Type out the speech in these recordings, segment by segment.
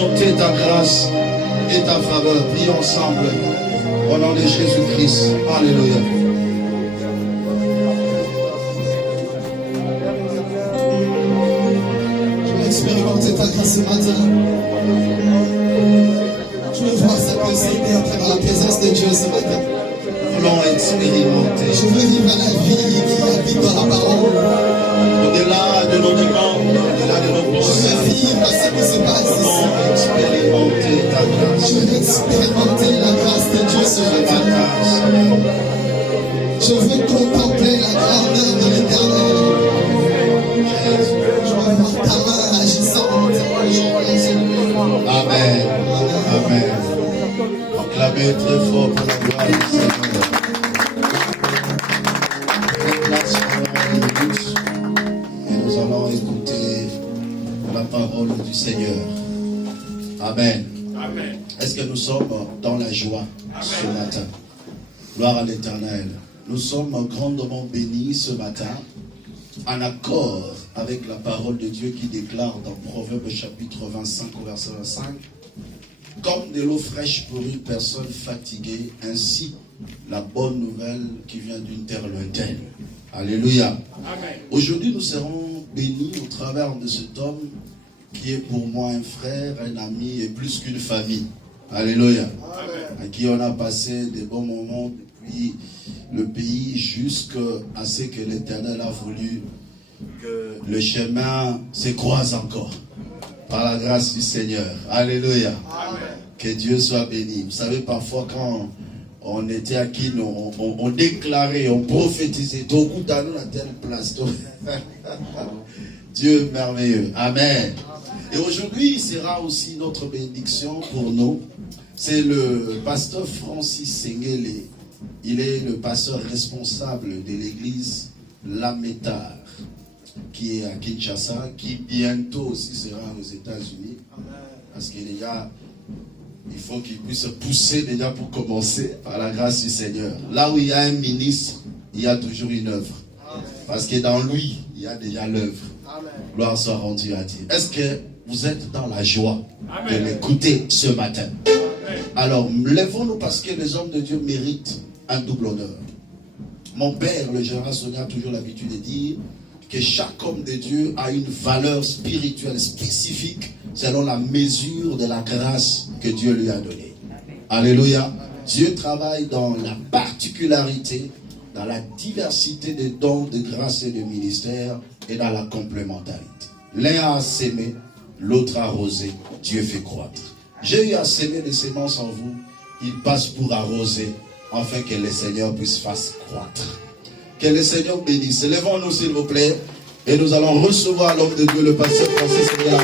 bonté, ta grâce et ta faveur. Prions ensemble au nom de Jésus-Christ. Alléluia. Je veux expérimenter ta grâce ce matin. Je veux voir cette possibilité à travers la présence de Dieu ce matin. Voulons expérimenter. Je veux vivre la vie qui habite dans la parole. Au-delà de nos demandes, au-delà de nos Je pensées, veux vivre ce qui se passe ici. voulons expérimenter ta grâce. Je veux expérimenter la grâce de Dieu ce matin. Je veux contempler la grandeur de l'Éternel. Je veux voir ta main agissante. Amen. Amen. Proclamez très fort pour la gloire du Seigneur. Place pendant une minute et nous allons écouter la parole du Seigneur. Amen. Amen. Est-ce que nous sommes dans la joie ce matin? Gloire à l'Éternel. Nous sommes grandement bénis ce matin, en accord avec la parole de Dieu qui déclare dans Proverbes chapitre 25 au verset 25, comme de l'eau fraîche pour une personne fatiguée, ainsi la bonne nouvelle qui vient d'une terre lointaine. Alléluia. Amen. Aujourd'hui, nous serons bénis au travers de cet homme qui est pour moi un frère, un ami et plus qu'une famille. Alléluia. Amen. À qui on a passé des bons moments depuis le pays jusqu'à ce que l'Éternel a voulu que le chemin se croise encore. Par la grâce du Seigneur. Alléluia. Amen. Que Dieu soit béni. Vous savez, parfois quand on était à qui on déclarait, on prophétisait, à telle place. Dieu merveilleux. Amen. Et aujourd'hui, il sera aussi notre bénédiction pour nous. C'est le pasteur Francis Sengele. Il est le pasteur responsable de l'église Lamétar, qui est à Kinshasa, qui bientôt aussi sera aux États-Unis. Parce qu'il déjà, il faut qu'il puisse pousser déjà pour commencer par la grâce du Seigneur. Là où il y a un ministre, il y a toujours une œuvre. Parce que dans lui, il y a déjà l'œuvre. Gloire soit rendue à Dieu. Est-ce que vous êtes dans la joie de l'écouter ce matin? Alors, lèvons-nous parce que les hommes de Dieu méritent un double honneur. Mon père, le général Sonia, a toujours l'habitude de dire que chaque homme de Dieu a une valeur spirituelle spécifique selon la mesure de la grâce que Dieu lui a donnée. Alléluia. Dieu travaille dans la particularité, dans la diversité des dons, de grâce et de ministère et dans la complémentarité. L'un a sémé, l'autre a arrosé, Dieu fait croître. J'ai eu à sémer des semences en vous, il passe pour arroser, afin que le Seigneur puisse faire croître. Que le Seigneur bénisse. Lèvons-nous s'il vous plaît, et nous allons recevoir l'homme de Dieu, le pasteur Francis Sengele.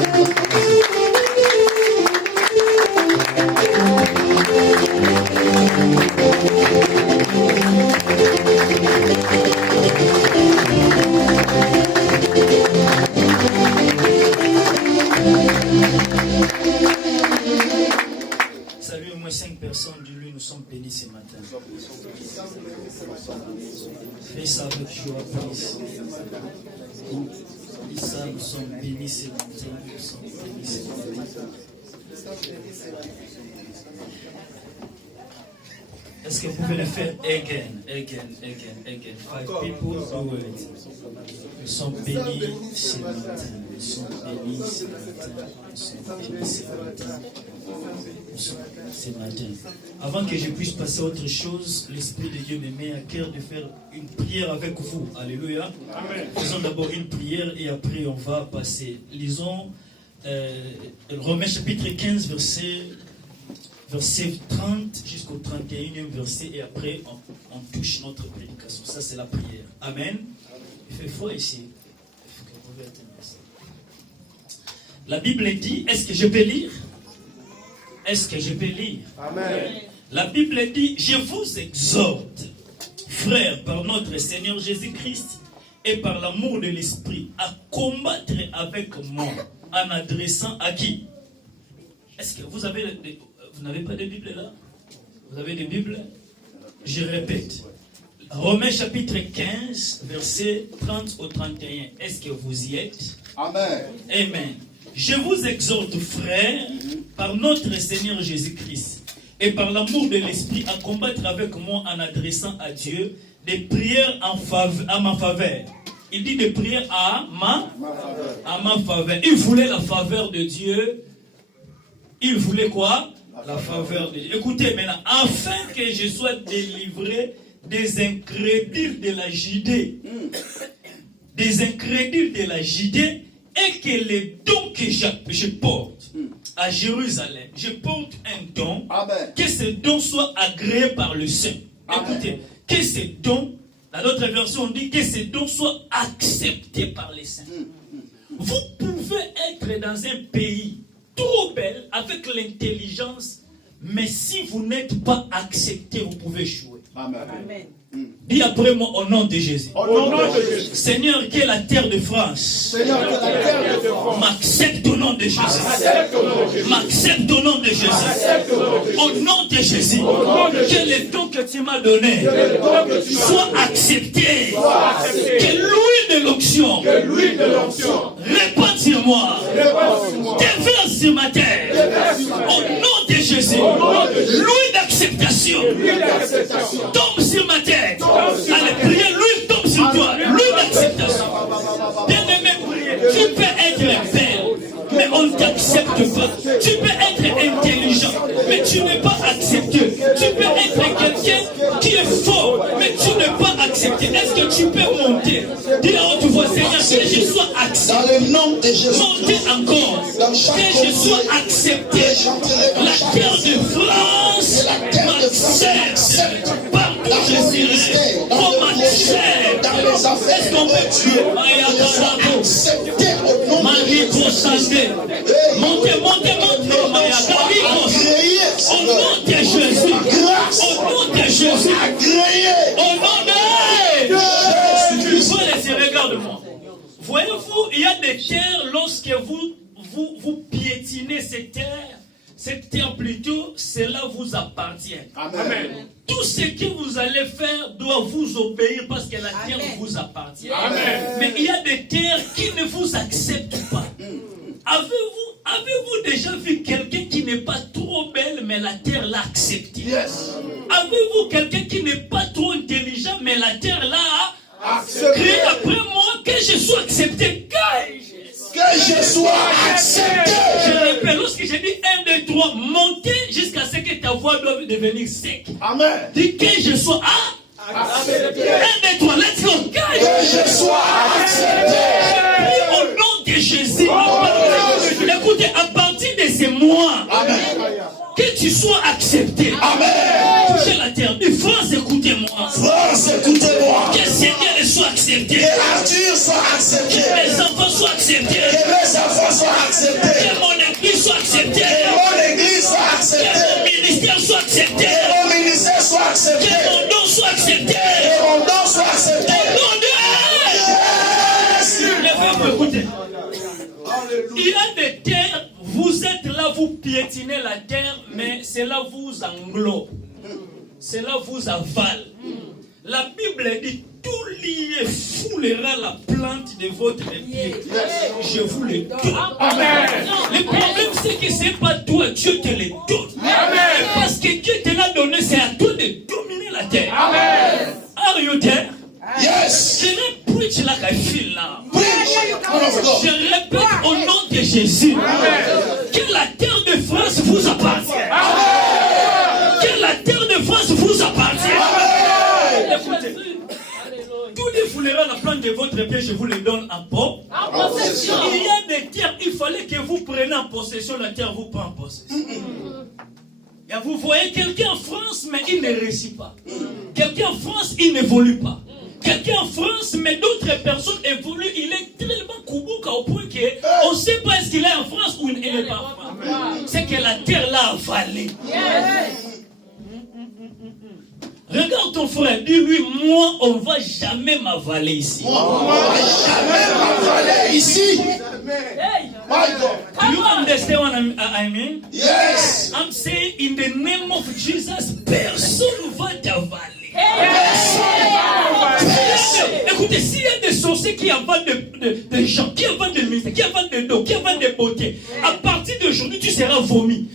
Salut au moins 5 personnes de lui, nous sommes bénis ce matin. Fais ça avec joie, please. Issa, nous sommes bénis ce matin. Nous sommes bénis ce matin. Est-ce que vous pouvez le faire again? 5 people do it. Nous sommes bénis ce matin. Nous sommes bénis ce matin. Nous sommes bénis ce matin. Ce matin. Avant que je puisse passer à autre chose, l'Esprit de Dieu me met à cœur de faire une prière avec vous. Alléluia. Amen. Faisons d'abord une prière et après on va passer. Lisons Romains chapitre 15, verset 30 jusqu'au 31e verset et après on touche notre prédication. Ça c'est la prière. Amen. Il fait froid ici. La Bible dit, est-ce que je peux lire? Est-ce que je peux lire? Amen. La Bible dit, je vous exhorte, frères, par notre Seigneur Jésus-Christ et par l'amour de l'Esprit, à combattre avec moi, en adressant à qui? Est-ce que vous n'avez pas de Bible là? Vous avez des Bibles? Je répète. Romains chapitre 15, verset 30 au 31. Est-ce que vous y êtes? Amen. Amen. Je vous exhorte, frères, par notre Seigneur Jésus-Christ et par l'amour de l'Esprit à combattre avec moi en adressant à Dieu des prières à ma faveur. Il dit des prières à ma faveur. Il voulait la faveur de Dieu. Il voulait quoi? La faveur de Dieu. Écoutez maintenant, afin que je sois délivré des incrédules de la Judée. Des incrédules de la Judée et que les dons que je porte à Jérusalem, je porte un don, amen, que ce don soit agréé par le Saint. Écoutez, que ce don, dans l'autre version on dit que ce don soit accepté par les saints. Vous pouvez être dans un pays trop bel, avec l'intelligence, mais si vous n'êtes pas accepté, vous pouvez échouer. Amen. Amen. Dis après moi au nom de Jésus. Au nom de Jésus. Seigneur, que la terre de France m'accepte au nom de Jésus. M'accepte au nom de Jésus. Au nom de Jésus. Que les dons que tu m'as donnés soient acceptés. Que l'huile de l'onction répande sur moi. Déverse sur ma terre. Au nom de Jésus. L'huile d'acceptation tombe sur ma tête. Allez, priez, l'huile tombe sur toi. L'huile d'acceptation. Bien-aimé, tu peux être belle, mais on ne t'accepte pas. Tu peux être intelligent, mais tu n'es pas accepté. Tu peux être quelqu'un qui est fort, mais tu n'es pas accepté. Est-ce que tu peux monter? Dis à haute voix, Seigneur, que je sois accepté. Dans le nom de Jésus. Montez encore. Que je sois accepté. La terre de France m'accepte. Partout je serai. On m'accepte. Est-ce qu'on peut tuer? Marie santé. Montez. Au nom de Jésus. Au nom de Jésus. Au nom de Jésus. Regarde-moi. Voyez-vous, il y a des terres, lorsque vous piétinez cette terre plutôt, cela vous appartient. Amen. Tout ce que vous allez faire doit vous obéir parce que la terre vous appartient. Amen. Mais il y a des terres qui ne vous acceptent pas. Avez-vous déjà vu quelqu'un qui n'est pas trop belle, mais la terre l'a accepté? Yes. Avez-vous quelqu'un qui n'est pas trop intelligent, mais la terre l'a accepté? Criez après moi que je sois accepté. Que je sois accepté. Je répète, lorsque j'ai dit 1, 2, 3, montez jusqu'à ce que ta voix doive devenir sec. Amen. Dis que je sois accepté. 1, 2, 3, let's go. Que je sois accepté. Au nom de Jésus. Écoutez, à partir de ces mois, amen, que tu sois accepté. Amen. Touchez la terre. Dis France, écoutez-moi. France, écoutez-moi. Que Seigneur soit accepté. Que Arthur soit accepté. Que mes enfants soient acceptés. Que mes enfants soient acceptés. Que mon église soit acceptée. Que mon église soit acceptée. Que mon ministère soit accepté. Que mon ministère soit accepté. Que mon nom soit accepté. Que mon nom soit accepté. Au nom de Jésus. Levez-vous, écoutez. Il y a des terres, vous êtes là, vous piétinez la terre, mais cela vous englobe. Cela vous avale. La Bible dit, tout lié foulera la plante de votre pied. Je vous le donne. Amen. Le problème, c'est que ce n'est pas toi, Dieu te le donne. Amen. Parce que Dieu te l'a donné, c'est à toi de dominer la terre. Amen. Are you there? Yes. Je ne preach like I feel now. Je répète au nom de Jésus. Amen. Que la terre de France vous appartient. Amen. Que la terre de France vous appartient. Amen. Écoutez, tout défoulera la plante de votre pied, je vous le donne en possession. Il y a des terres, il fallait que vous preniez en possession, la terre vous prend en possession. Et vous voyez quelqu'un en France, mais il ne réussit pas. Quelqu'un en France, il n'évolue pas. Quelqu'un en France, mais d'autres personnes évoluent. Il est tellement koubouka au point qu'on ne sait pas est-ce qu'il est en France ou il n'est pas en France. C'est que la terre l'a avalé. Regarde ton frère, dis-lui, moi, on ne va jamais m'avaler ici. Moi, on ne va jamais m'avaler ici. My God. Do you understand what I mean? Yes. I'm saying in the name of Jesus, personne ne va t'avaler. Écoutez, s'il y a des sorciers qui avalent de gens, qui avalent de ministères, qui avalent de dons, qui avalent de beauté, à partir d'aujourd'hui, tu seras volé. vomi.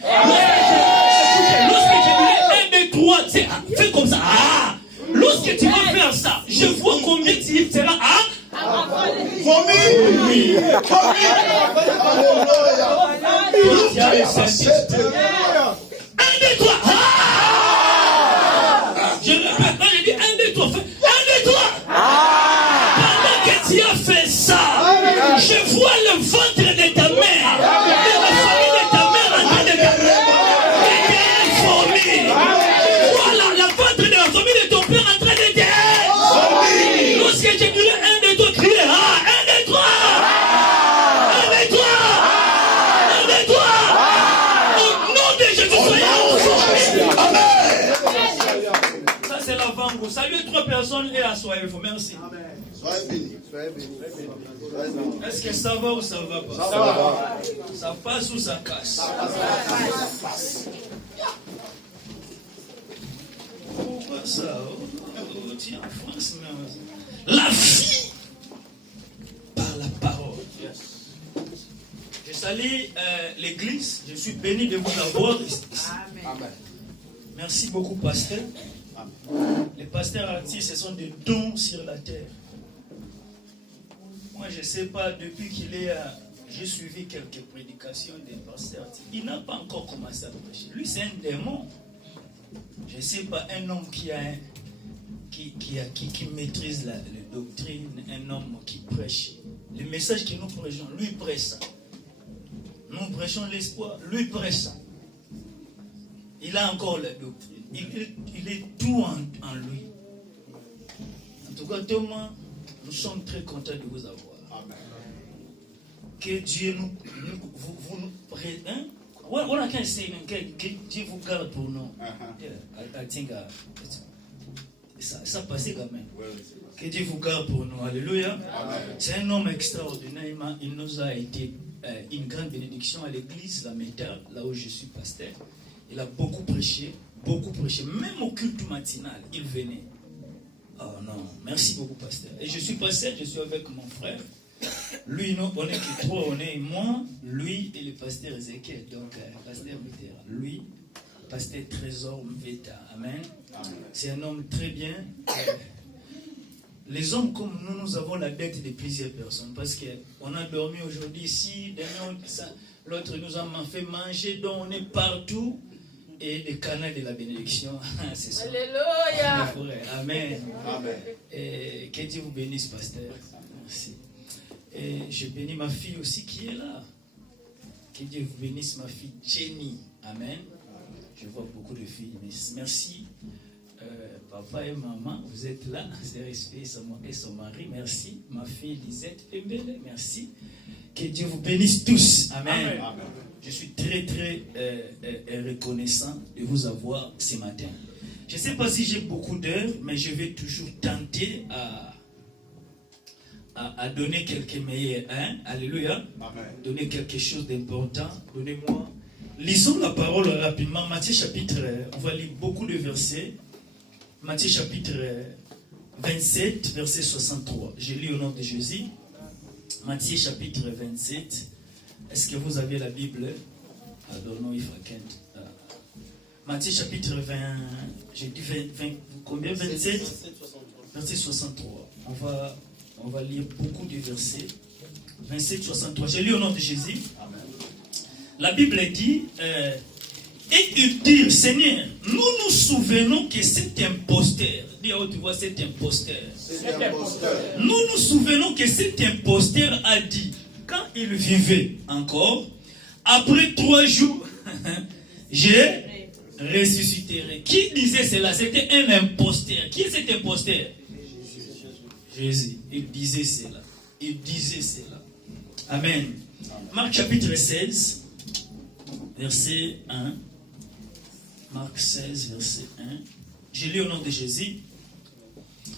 Lorsque je dirais 1, 2, 3, fais comme ça. Ah. Lorsque tu vas faire ça, je vois combien tu seras vomi. Il y a le Saint-Esprit. 1, 2, 3. Je répète, quand je dis 1, 2, 3, fais 1, 2, 3. Pendant que tu as fait ça, je vois le ventre de ta mère, de la famille de ta mère en train de te vomir. Voilà, le ventre de la famille de ton père en train de te vomir. Lorsque je dirais 1, 2, 3, criez 1, 2, 3. 1, 2, 3. 1, 2, 3. Au nom de Jésus, soyez en forme. Ça, c'est l'avant-goût. Saluez 3 personnes et assoyez-vous. Merci. Soyez bénis. Est-ce que ça va ou ça ne va pas? Ça va. Ça passe ou ça casse? Ça passe. Pourquoi ça? Tiens, en France, la vie par la parole. Je salue l'église. Je suis béni de vous avoir ici. Amen. Merci beaucoup, pasteur. Les pasteurs artistes, ce sont des dons sur la terre. Moi, je ne sais pas, depuis qu'il est... j'ai suivi quelques prédications des pasteurs artistes. Il n'a pas encore commencé à prêcher. Lui, c'est un démon. Je ne sais pas, un homme qui maîtrise la doctrine, un homme qui prêche. Le message que nous prêchons, lui prêche ça. Nous prêchons l'espoir, lui prêche ça. Il a encore la doctrine. Il est tout en lui. En tout cas, Thomas, nous sommes très contents de vous avoir. Amen. Que Dieu que Dieu vous garde pour nous. Ça passait quand même. Que Dieu vous garde pour nous. Alléluia. C'est un homme extraordinaire. Il nous a été une grande bénédiction à l'église, la Méta, là où je suis pasteur. Il a beaucoup prêché. Même au culte matinal, il venait. Oh non, merci beaucoup, pasteur. Et je suis pasteur, je suis avec mon frère. Lui, non, on est que 3, on est moi, lui et le pasteur Ezekiel. Donc, pasteur Mitterrand. Lui, pasteur Trésor Mveta. Amen. C'est un homme très bien. Les hommes comme nous avons la dette de plusieurs personnes. Parce qu'on a dormi aujourd'hui ici, l'autre nous a fait manger, donc on est partout. Et le canal de la bénédiction, c'est ça. Alléluia. Amen. Amen. Et que Dieu vous bénisse, pasteur. Merci. Et je bénis ma fille aussi qui est là. Que Dieu vous bénisse, ma fille Jenny. Amen. Je vois beaucoup de filles. Merci. Papa et maman, vous êtes là. C'est respect et son mari. Merci. Ma fille Lisette Pembele. Merci. Que Dieu vous bénisse tous. Amen. Amen. Je suis très reconnaissant de vous avoir ce matin. Je ne sais pas si j'ai beaucoup d'heures, mais je vais toujours tenter à donner quelques meilleurs. Alléluia. Amen. Donner quelque chose d'important. Donnez-moi. Lisons la parole rapidement. Matthieu chapitre, on va lire beaucoup de versets. Matthieu chapitre 27, verset 63. Je lis au nom de Jésus. Matthieu chapitre 27. Est-ce que vous avez la Bible? I don't know if I can. Matthieu chapitre 20, j'ai dit 20, combien? 27? Verset 63. On va lire beaucoup de versets. 27, 63. Je lis au nom de Jésus. Amen. La Bible dit, et ils dirent, Seigneur, nous souvenons que cet imposteur, dis où tu vois cet imposteur. Nous souvenons que cet imposteur a dit, quand il vivait encore, après 3 jours, je ressusciterai. Qui disait cela? C'était un imposteur. Qui est cet imposteur? Jésus. Il disait cela. Amen. Marc chapitre 16, verset 1. Marc 16, verset 1. Je lis au nom de Jésus.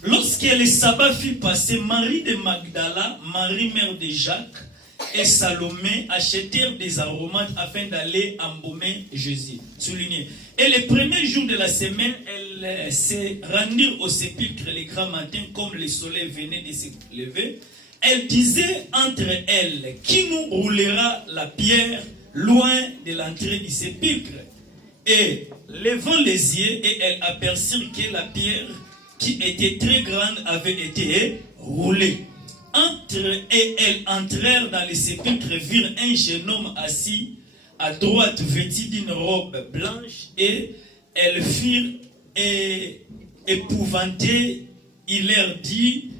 Lorsque le sabbat fut passé, Marie de Magdala, Marie mère de Jacques, et Salomé achetèrent des aromates afin d'aller embaumer Jésus. Souligné. Et le premier jour de la semaine, elles se rendirent au sépulcre le grand matin, comme le soleil venait de se lever. Elles disaient entre elles, qui nous roulera la pierre loin de l'entrée du sépulcre. Et levant les yeux, et elles aperçurent que la pierre qui était très grande avait été roulée. Et elles entrèrent dans le sépulcre, virent un jeune homme assis à droite, vêtu d'une robe blanche, et elles furent épouvantées. Il leur dit: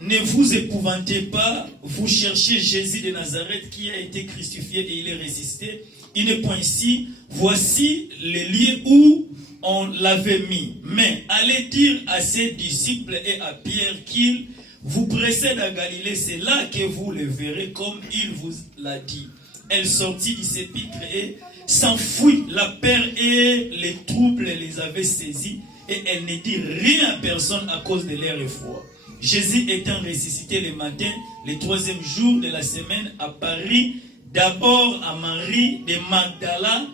ne vous épouvantez pas, vous cherchez Jésus de Nazareth qui a été crucifié et il est ressuscité. Il n'est point ici. Voici le lieu où on l'avait mis. Mais allez dire à ses disciples et à Pierre qu'il vous précède à Galilée. C'est là que vous le verrez comme il vous l'a dit. Elle sortit du sépulcre et s'enfuit. La peur et les troubles les avaient saisis et elle ne dit rien à personne à cause de leur effroi. Jésus étant ressuscité le matin, le 3e jour de la semaine, apparut d'abord à Marie de Magdala,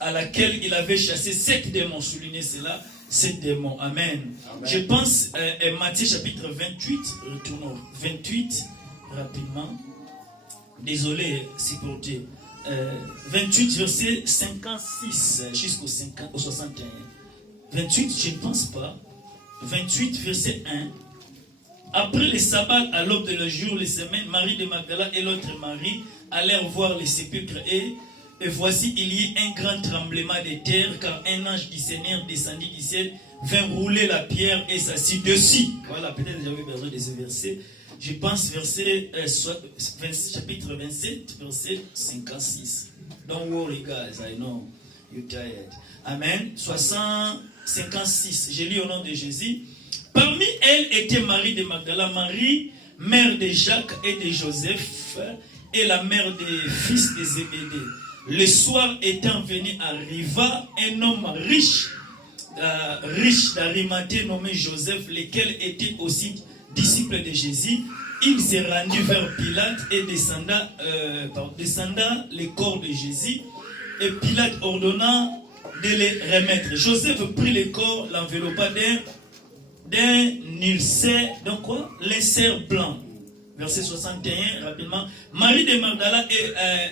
à laquelle il avait chassé 7 démons. Soulignez cela, 7 démons. Amen. Amen. Je pense à Matthieu chapitre 28, retournons 28 rapidement. Désolé, supporter. 28 verset 56 jusqu'au 61. 28, je ne pense pas. 28 verset 1. Après le sabbat, à l'aube de le jour, les semaines, Marie de Magdala et l'autre Marie allèrent voir les sépulcres et voici, il y eut un grand tremblement de terre, car un ange du Seigneur descendit du ciel, vint rouler la pierre et s'assit dessus. Voilà, peut-être j'avais besoin de ce verset. Je pense chapitre 27, verset 56. Don't worry guys, I know you're tired. Amen. 56. Je lis au nom de Jésus. Parmi elles était Marie de Magdala, Marie, mère de Jacques et de Joseph, et la mère des fils de Zébédée. Le soir étant venu, arriva un homme riche d'Arimathée nommé Joseph, lequel était aussi disciple de Jésus. Il s'est rendu vers Pilate et descenda le corps de Jésus. Et Pilate ordonna de les remettre. Joseph prit le corps, l'enveloppa d'un ulcère, donc quoi? L'insert blanc. Verset 61, rapidement. Marie de Magdala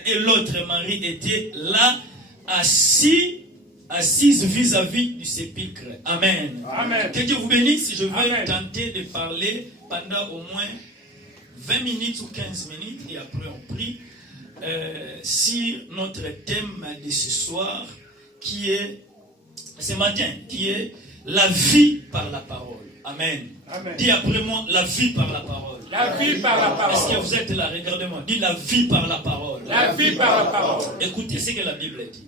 et l'autre Marie étaient là, assises vis-à-vis du sépulcre. Amen. Amen. Que Dieu vous bénisse. Je vais tenter de parler pendant au moins 20 minutes ou 15 minutes, et après on prie, sur notre thème de ce soir, ce matin, qui est la vie par la parole. Amen. Amen. Dis après moi, la vie par la parole. La vie par la parole. Est-ce que vous êtes là? Regardez-moi. Dis la vie par la parole. La vie par la parole. Écoutez ce que la Bible dit.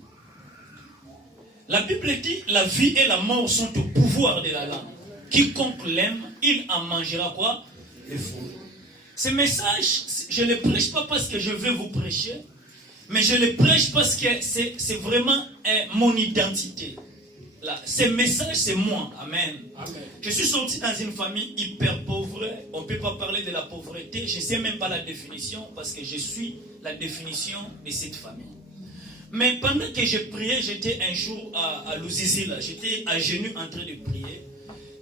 La Bible dit, la vie et la mort sont au pouvoir de la langue. Quiconque l'aime, il en mangera quoi? Le fruit. Ce message, je ne le prêche pas parce que je veux vous prêcher, mais je le prêche parce que c'est vraiment mon identité. Là, ce message, c'est moi. Amen. Amen. Je suis sorti dans une famille hyper pauvre. On ne peut pas parler de la pauvreté. Je ne sais même pas la définition parce que je suis la définition de cette famille. Mais pendant que je priais, j'étais un jour à Louzizi, là. J'étais à genoux en train de prier.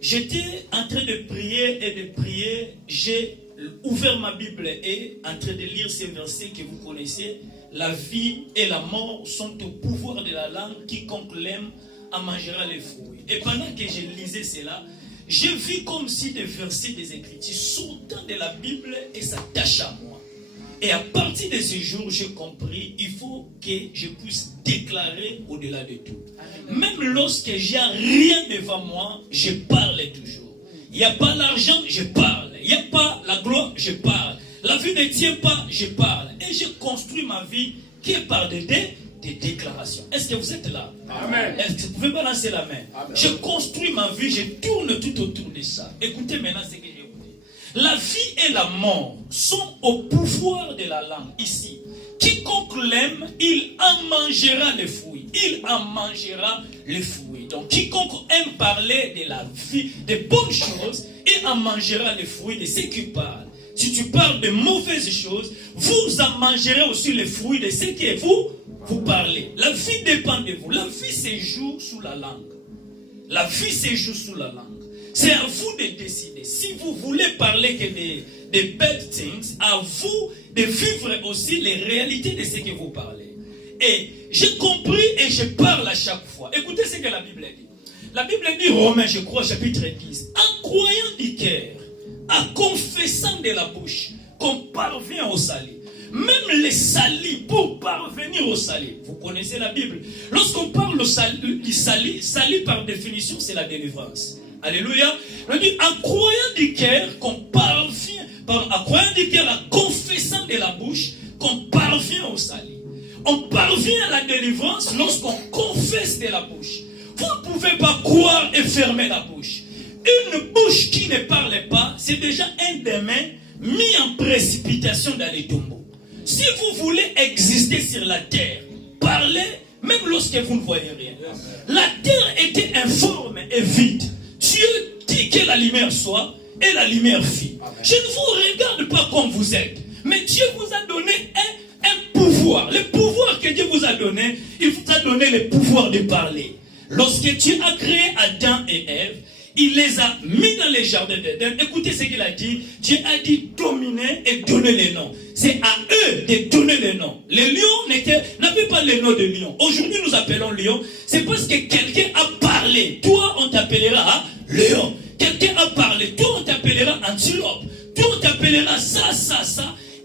J'étais en train de prier et de prier. J'ai ouvert ma Bible et en train de lire ces versets que vous connaissez. La vie et la mort sont au pouvoir de la langue. Quiconque l'aime en mangera les fruits. Et pendant que je lisais cela, j'ai vu comme si des versets des Écritures sortant de la Bible et s'attachent à moi. Et à partir de ce jour, j'ai compris, il faut que je puisse déclarer au-delà de tout. Même lorsque j'ai rien devant moi, je parle toujours. Il n'y a pas l'argent, je parle. Il n'y a pas la gloire, je parle. La vie ne tient pas, je parle. Et je construis ma vie que par des déclarations. Est-ce que vous êtes là? Amen. Est-ce que vous pouvez balancer la main? Amen. Je construis ma vie, je tourne tout autour de ça. Écoutez maintenant ce que je vous dis. La vie et la mort sont au pouvoir de la langue ici. Quiconque l'aime, il en mangera les fruits. Il en mangera les fruits. Donc quiconque aime parler de la vie, des bonnes choses, il en mangera les fruits de ceux qui parlent. Si tu parles de mauvaises choses, vous en mangerez aussi les fruits de ceux qui vous parlez. La vie dépend de vous. La vie se joue sous la langue. La vie se joue sous la langue. C'est à vous de décider. Si vous voulez parler que des bad things, à vous de vivre aussi les réalités de ce que vous parlez. Et j'ai compris et je parle à chaque fois. Écoutez ce que la Bible dit. La Bible dit, Romains, je crois, chapitre 10, en croyant du cœur, en confessant de la bouche, qu'on parvient au salut. Même les salis, pour parvenir au salut, vous connaissez la Bible. Lorsqu'on parle du salut par définition, c'est la délivrance. Alléluia. On dit, en croyant du cœur, qu'on parvient, en croyant du cœur, en confessant de la bouche, qu'on parvient au salut. On parvient à la délivrance lorsqu'on confesse de la bouche. Vous ne pouvez pas croire et fermer la bouche. Une bouche qui ne parle pas, c'est déjà un des mains mis en précipitation dans les tombeaux. Si vous voulez exister sur la terre, parlez même lorsque vous ne voyez rien. La terre était informe et vide. Dieu dit que la lumière soit et la lumière fit. Je ne vous regarde pas comme vous êtes, mais Dieu vous a donné un pouvoir. Le pouvoir que Dieu vous a donné, il vous a donné le pouvoir de parler. Lorsque Dieu a créé Adam et Ève, il les a mis dans les jardins d'Éden. Écoutez ce qu'il a dit. Dieu a dit dominer et donner les noms. C'est à eux de donner les noms. Les lions n'avaient pas les noms de lions. Aujourd'hui, nous appelons lion. C'est parce que quelqu'un a parlé. Toi, on t'appellera lion. Quelqu'un a parlé. Toi, on t'appellera antilope. Toi, on t'appellera ça.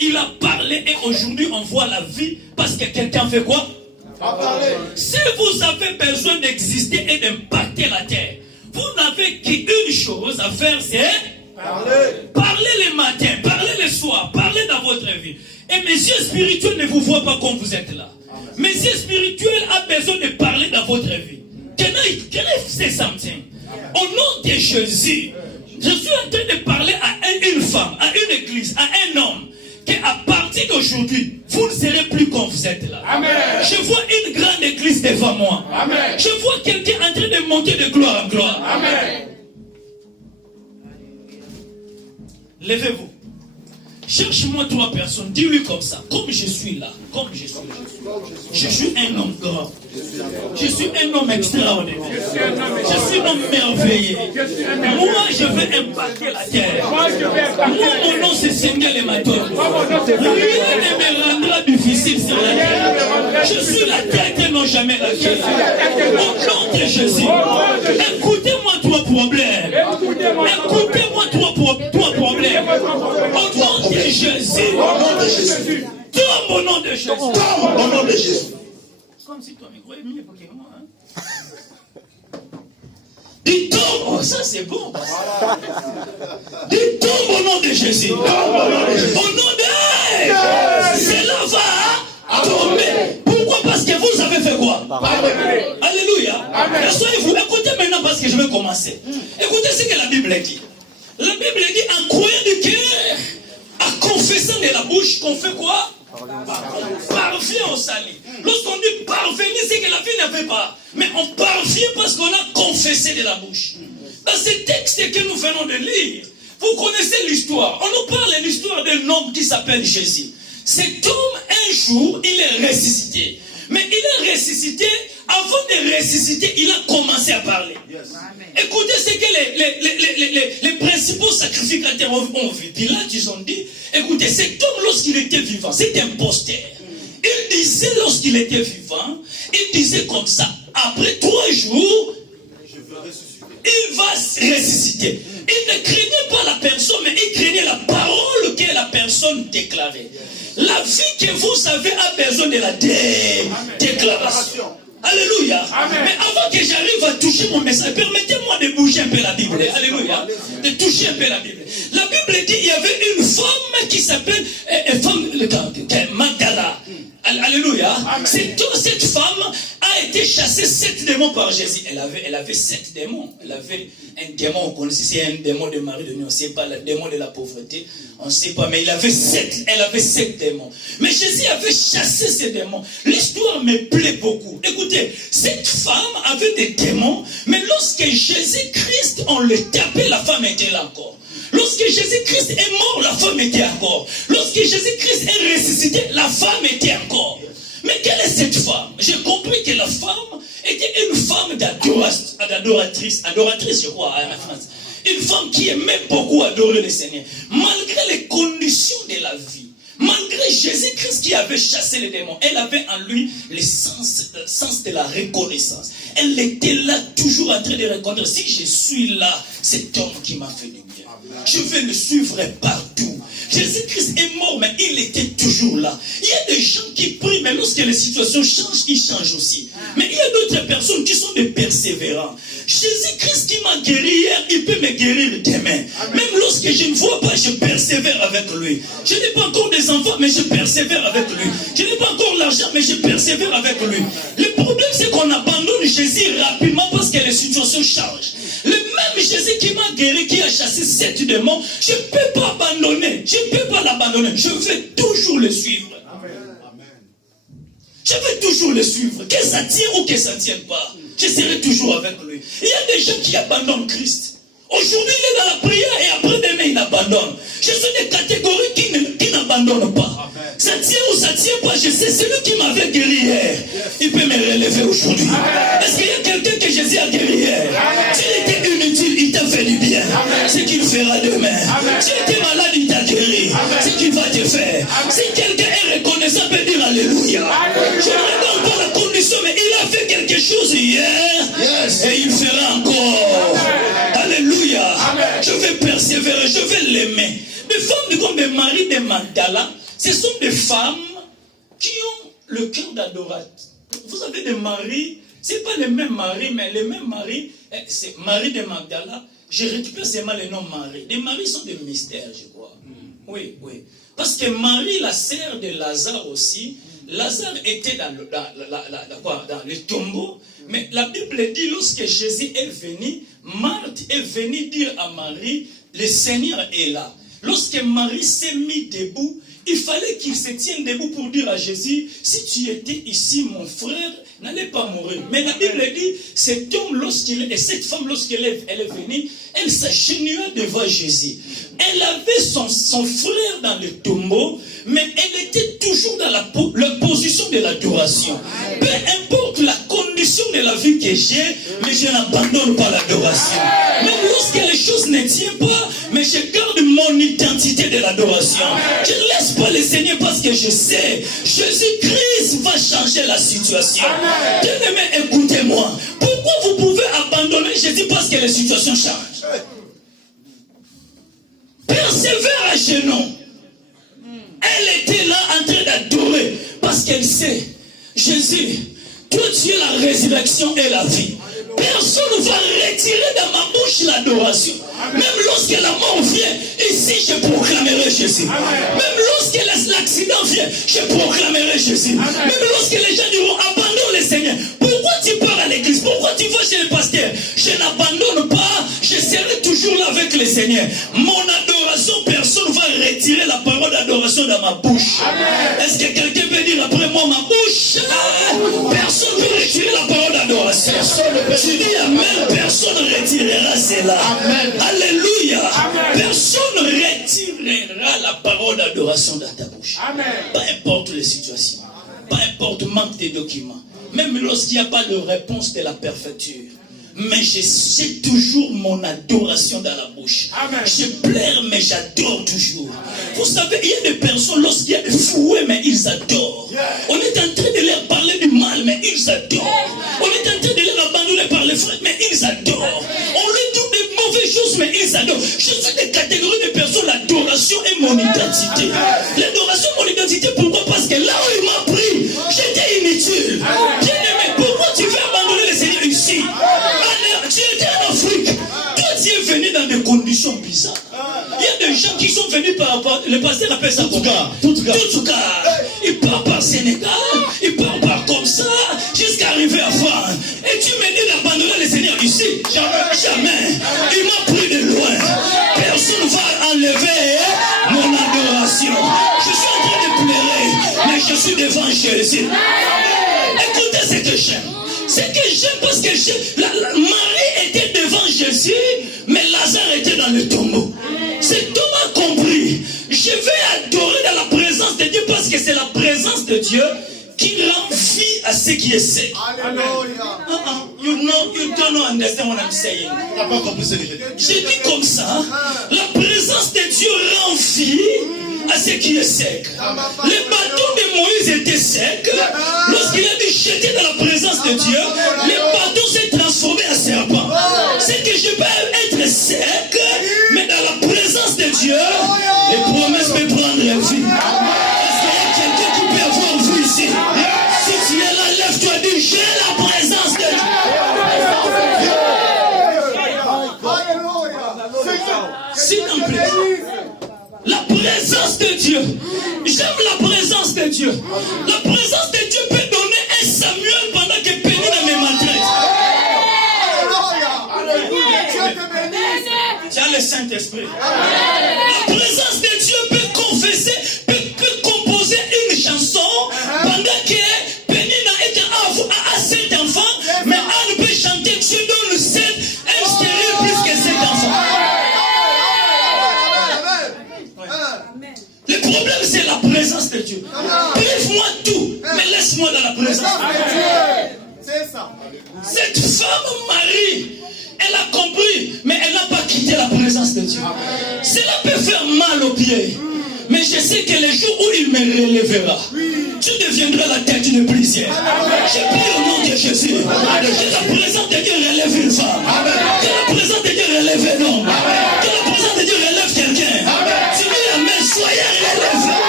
Il a parlé et aujourd'hui, on voit la vie parce que quelqu'un fait quoi? Si vous avez besoin d'exister et d'impacter la terre, vous n'avez qu'une chose à faire, c'est parler le matin, parler le soir, parler dans votre vie. Et mes yeux spirituels ne vous voient pas comme vous êtes là. Mes yeux spirituels ont besoin de parler dans votre vie. Can I say something? Au nom de Jésus, je suis en train de parler à une femme, à une église, à un homme, qu'à partir d'aujourd'hui, vous ne serez plus comme vous êtes là. Amen. Je vois une grande église devant moi. Amen. Je vois quelqu'un en train de monter de gloire en gloire. Amen. Levez-vous. Cherche-moi 3 personnes. Dis-lui comme ça. Comme je suis là. Comme je suis là. Je suis un homme grand. Je suis un homme extraordinaire. Je suis un homme merveilleux. Moi, je vais impacter la terre. Moi, mon nom, c'est Sengel et Maton. Rien ne me rendra difficile sur la terre. Je suis la tête et non jamais la queue. Au nom de Jésus. Écoutez-moi 3 problèmes. Écoutez-moi 3 problèmes. Au nom de Jésus. Tombe au nom de Jésus. Au nom de Jésus. Comme si ton micro est mieux que moi. Dis tombe. Oh, ça c'est bon. Dis tombe au nom de Jésus. Au nom de cela va tomber. Pourquoi? Parce que vous avez fait quoi? Alléluia. Soyez-vous. Écoutez maintenant parce que je vais commencer. Écoutez ce que la Bible dit. La Bible dit en croyant du cœur, en confessant de la bouche, qu'on fait quoi? Parvient au salut. Lorsqu'on dit parvenir, c'est que la vie n'avait pas. Mais on parvient parce qu'on a confessé de la bouche. Dans ce texte que nous venons de lire, vous connaissez l'histoire. On nous parle de l'histoire d'un homme qui s'appelle Jésus. Cet homme, un jour, il est ressuscité. Mais il est ressuscité, avant de ressusciter, il a commencé à parler. Écoutez ce que les principaux sacrificateurs ont vu. Pilate, ils ont dit, écoutez, cet homme, lorsqu'il était vivant, c'est un imposteur. Il disait, lorsqu'il était vivant, il disait comme ça, après 3 jours, il va ressusciter. Il ne craignait pas la personne, mais il craignait la parole que la personne déclarait. La vie que vous avez a besoin de la déclaration. Alléluia. Amen. Mais avant que j'arrive à toucher mon message, permettez-moi de bouger un peu la Bible. Alléluia. De toucher un peu la Bible. La Bible dit qu'il y avait une femme qui s'appelle Magdala. Alléluia. Cette femme a été chassée 7 démons par Jésus. Elle avait 7 démons. Elle avait un démon, on connaît, c'est un démon de mari de nuit, on ne sait pas, le démon de la pauvreté, on ne sait pas, mais elle avait 7 démons. Mais Jésus avait chassé ces démons. L'histoire me plaît beaucoup. Écoutez, cette femme avait des démons, mais lorsque Jésus-Christ, on le tapait, la femme était là encore. Lorsque Jésus-Christ est mort, la femme était encore. Lorsque Jésus-Christ est ressuscité, la femme était encore. Mais quelle est cette femme? J'ai compris que la femme était une femme d'adoratrice, je crois, en France. Une femme qui aimait beaucoup adorer le Seigneur. Malgré les conditions de la vie, malgré Jésus-Christ qui avait chassé les démons, elle avait en lui le sens de la reconnaissance. Elle était là, toujours en train de reconnaître. Si je suis là, cet homme qui m'a fait du bien, je vais le suivre partout. Jésus-Christ est mort, mais il était toujours là. Il y a des gens qui prient, mais lorsque les situations changent, ils changent aussi. Mais il y a d'autres personnes qui sont des persévérants. Jésus-Christ qui m'a guéri hier, il peut me guérir demain. Même lorsque je ne vois pas, je persévère avec lui. Je n'ai pas encore des enfants, mais je persévère avec lui. Je n'ai pas encore l'argent, mais je persévère avec lui. Le problème, c'est qu'on abandonne Jésus rapidement parce que les situations changent. Le même Jésus qui m'a guéri, qui a chassé 7 démons, je ne peux pas abandonner. Je ne peux pas l'abandonner. Je vais toujours le suivre. Je vais toujours le suivre. Que ça tienne ou que ça ne tienne pas. Je serai toujours avec lui. Il y a des gens qui abandonnent Christ. Aujourd'hui, il est dans la prière et après-demain, il abandonne. Je suis des catégories qui n'abandonnent pas. Ça tient ou ça ne tient pas, je sais, celui qui m'avait guéri hier, il peut me relever aujourd'hui. Est-ce qu'il y a quelqu'un que Jésus a guéri hier? S'il était inutile, il t'a fait du bien. Ce qu'il fera demain. S'il était malade, il t'a guéri. Ce qu'il va te faire. Si quelqu'un est reconnaissant, peut dire Alléluia. Je ne regarde pas la condition, mais il a fait quelque chose hier. Et il fera encore. Alléluia. Je vais persévérer, je vais l'aimer. Des femmes comme des Marie de Magdala, ce sont des femmes qui ont le cœur d'adorateur. Vous avez des maris, ce n'est pas les mêmes maris, mais les mêmes maris, c'est Marie de Magdala. Je récupère seulement les noms Marie. Les maris sont des mystères, je crois. Oui, oui. Parce que Marie, la sœur de Lazare aussi, Lazare était dans le tombeau, mais la Bible dit lorsque Jésus est venu, Marthe est venue dire à Marie, le Seigneur est là. Lorsque Marie s'est mise debout, il fallait qu'il se tienne debout pour dire à Jésus, si tu étais ici, mon frère n'allait pas mourir. Mais la Bible dit, cet homme, et cette femme, lorsqu'elle est venue, elle s'agenouilla devant Jésus. Elle avait son frère dans le tombeau, mais elle était toujours dans la position de l'adoration. Peu importe la condition de la vie que j'ai, mais je n'abandonne pas l'adoration. Même lorsque les choses ne tiennent pas, mais je garde mon identité de l'adoration. Je ne laisse pas le Seigneur parce que je sais, Jésus-Christ va changer la situation. Bien-aimés, écoutez-moi. Pourquoi vous pouvez abandonner Jésus parce que les situations changent? Persévère à genoux. Elle était là en train d'adorer parce qu'elle sait, Jésus, toi tu es la résurrection et la vie. Personne ne va retirer dans ma bouche l'adoration. Même lorsque la mort vient, ici je proclamerai Jésus. Même lorsque l'accident vient, je proclamerai Jésus. Même lorsque les gens diront abandonne le Seigneur. Pourquoi tu pars à l'église? Pourquoi tu vas chez le pasteur? Je n'abandonne pas, je serai toujours là avec le Seigneur. Mon adoration, personne ne va retirer la parole d'adoration dans ma bouche. Est-ce que quelqu'un peut dire après moi ma bouche? Personne ne peut retirer la parole d'adoration. Tu dis amen, personne ne retirera cela. Amen. Alléluia. Amen. Personne ne retirera la parole d'adoration dans ta bouche. Amen. Peu importe les situations, peu importe le manque de documents, même lorsqu'il n'y a pas de réponse de la préfecture. Mais j'ai toujours mon adoration dans la bouche. Amen. Je pleure, mais j'adore toujours. Vous savez, il y a des personnes, lorsqu'il y a des fouets, mais ils adorent. On est en train de leur parler du mal, mais ils adorent. On est en train de les abandonner par les frères, mais ils adorent. On leur dit des mauvaises choses, mais ils adorent. Je suis des catégories de personnes, l'adoration est mon identité. L'adoration est mon identité, pourquoi? Parce que là où il m'a pris, j'étais inutile. Bien aimé, pourquoi tu veux abandonner le Seigneur ici? Tu étais en Afrique. Toi, tu es venu dans des conditions bizarres. Il y a des gens qui sont venus par rapport. Le pasteur appelle ça tout cas. Il part par Sénégal, il part par comme ça, jusqu'à arriver à France. Et tu me dis d'abandonner le Seigneur ici? Jamais. Il m'a pris de loin. Personne ne va enlever mon adoration. Je suis en train de pleurer, mais je suis devant Jésus. Écoutez ce que j'aime. C'est que j'aime parce que Marie était devant Jésus, mais Lazare était dans le tombeau. Cet homme a compris. Je vais adorer dans la présence de Dieu parce que c'est la présence de Dieu qui rend vie à ce qui est saint. You No, you don't understand what I'm saying. Tu n'as pas compris ce que j'ai dit. J'ai dit comme ça, la présence de Dieu rend vie à ce qui est sec. Le bâton de Moïse était sec. Lorsqu'il a dû jeter dans la présence de Dieu, le bâton s'est transformé en serpent. C'est que je peux être sec, mais dans la présence de Dieu, les promesses peuvent prendre vie. Est-ce qu'il y a quelqu'un qui peut avoir vu ici? Si tu es là, lève-toi, dis, j'ai la présence de Dieu. S'il vous plaît. La présence de Dieu. J'aime la présence de Dieu. La présence de Dieu peut donner un Samuel pendant que Pénina me maltraite. Tu as le Saint-Esprit. La présence de Dieu peut confesser, peut composer une chanson pendant que Pénina est à 7 enfants, mais Anne peut chanter Dieu donne 7, un stérile plus que 7 enfants. Le problème, c'est la présence de Dieu. Prive-moi tout, mais laisse-moi dans la présence de Dieu. C'est ça. Cette femme, Marie, elle a compris, mais elle n'a pas quitté la présence de Dieu. Cela peut faire mal aux pieds, mais je sais que le jour où il me relèvera, tu deviendras la tête d'une plusieurs. Je prie au nom de Jésus. Que la présence de Dieu relève une femme. Que la présence de Dieu relève un homme. Que la présence de Dieu relève quelqu'un. Tu dis amen, soyez relevés.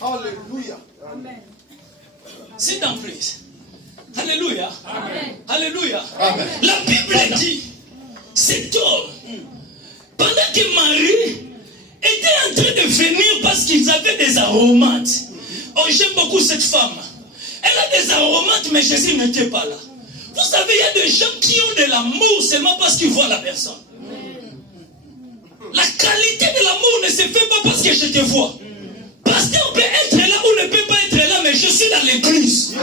Alléluia. Sit down, please. Alléluia. Amen. Alléluia. Amen. La Bible dit, cet homme, pendant que Marie était en train de venir parce qu'ils avaient des aromates. Oh, j'aime beaucoup cette femme. Elle a des aromates, mais Jésus n'était pas là. Vous savez, il y a des gens qui ont de l'amour seulement parce qu'ils voient la personne. La qualité de l'amour ne se fait pas parce que je te vois. Pasteur peut être là ou ne peut pas être là, mais je suis dans l'église.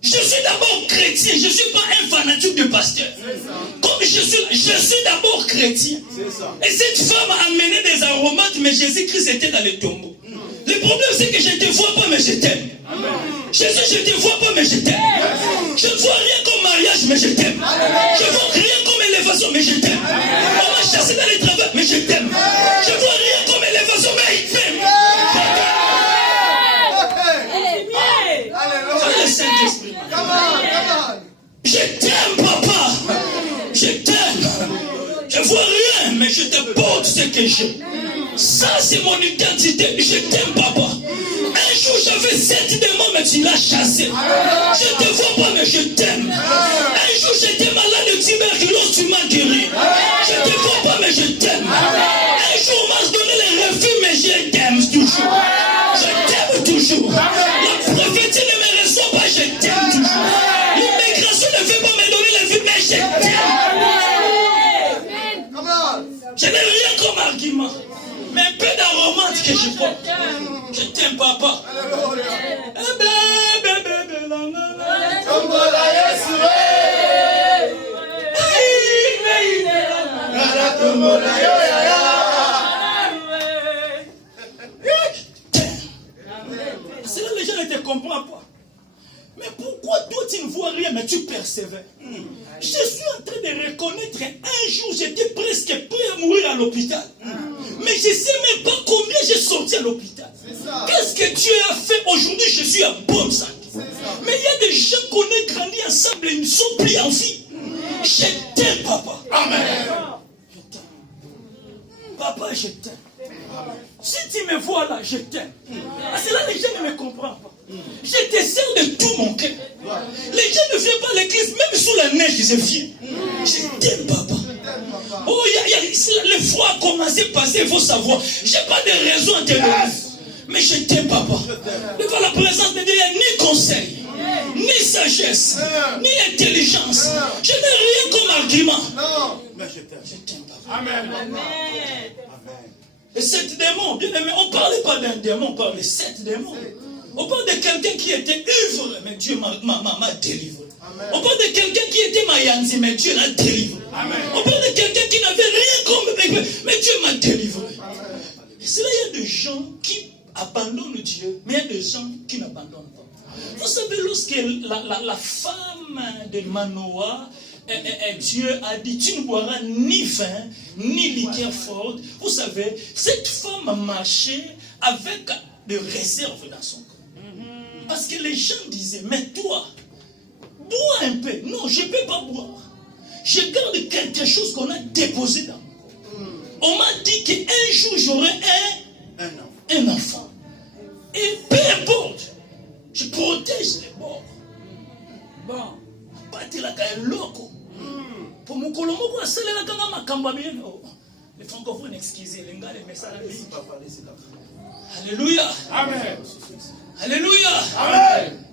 Je suis d'abord chrétien, je ne suis pas un fanatique de pasteur. Comme je suis d'abord chrétien. Et cette femme a amené des aromates, mais Jésus-Christ était dans le tombeau. Le problème, c'est que je ne te vois pas, mais je t'aime. Jésus, je ne te vois pas, mais je t'aime. Je ne vois rien comme mariage, mais je t'aime. Je ne vois rien comme élévation, mais je t'aime. On m'a chassé dans les travaux, mais je t'aime. Je ne vois rien comme élévation, mais il t'aime. Le Saint-Esprit. Je t'aime, papa. Je t'aime. Je vois rien, mais je te porte ce que j'ai. Ça, c'est mon identité. Je t'aime, papa. Un jour, j'avais 7 démons, mais tu l'as chassé. Je te vois pas, mais je t'aime. Un jour, j'étais malade de tuberculose, tu m'as guéri. Je te vois pas, mais je t'aime. Un jour, on m'a donné les refus, mais je t'aime toujours. Je t'aime toujours. La prophétie ne me reçoit pas, je t'aime toujours. L'immigration ne fait pas me donner les vies, mais je t'aime. Je n'ai rien comme argument, mais un peu d'aromate que je porte. Je t'aime, papa. C'est là les gens ne te comprennent pas. Mais pourquoi toi tu ne vois rien, mais tu persévères? Je suis en train de reconnaître un jour j'étais presque prêt à mourir à l'hôpital. Mais je ne sais même pas combien j'ai sorti à l'hôpital. Qu'est-ce que Dieu a fait aujourd'hui? Je suis en bonne santé. Mais il y a des gens qu'on a grandi ensemble et ils ne sont plus en vie. Je t'aime, papa. Amen. Je t'aime. Papa, je t'aime. Si tu me vois là, je t'aime. Parce que là, les gens ne me comprennent pas. Je te sers de tout mon cœur. Les gens ne viennent pas à l'église, même sous la neige, je viens. Je t'aime, papa. Oh, le froid a commencé à passer, il faut savoir. Je n'ai pas de raison à te donner. Mais je t'aime, papa. Devant la présence de Dieu, il n'y a ni conseil, ni sagesse, ni intelligence. Je n'ai rien comme argument. Mais je t'aime, papa. Amen. Et 7 démons, bien aimé, on ne parlait pas d'un démon, on parlait de 7 démons. On parle de quelqu'un qui était ivre, mais Dieu m'a délivré. On parle de quelqu'un qui était mayanzi, mais Dieu l'a délivré. On parle de quelqu'un qui n'avait rien comme, mais Dieu m'a délivré. Et c'est là, il y a des gens qui abandonnent Dieu, mais il y a des gens qui n'abandonnent pas. Vous savez, lorsque la femme de Manoah, Dieu a dit, tu ne boiras ni vin, ni liqueur forte. Vous savez, cette femme a marché avec des réserves dans son corps. Parce que les gens disaient, mais toi, bois un peu. Non, je ne peux pas boire. Je garde quelque chose qu'on a déposé dans moi. On m'a dit qu'un jour j'aurai un enfant. Et peu importe, je protège les bords. Bon, batilaka eloko. Pour mon colombo, c'est la kanga makamba bien. Les francophones, excusez, les gars, les messages. Alléluia. Amen. Alléluia. Amen.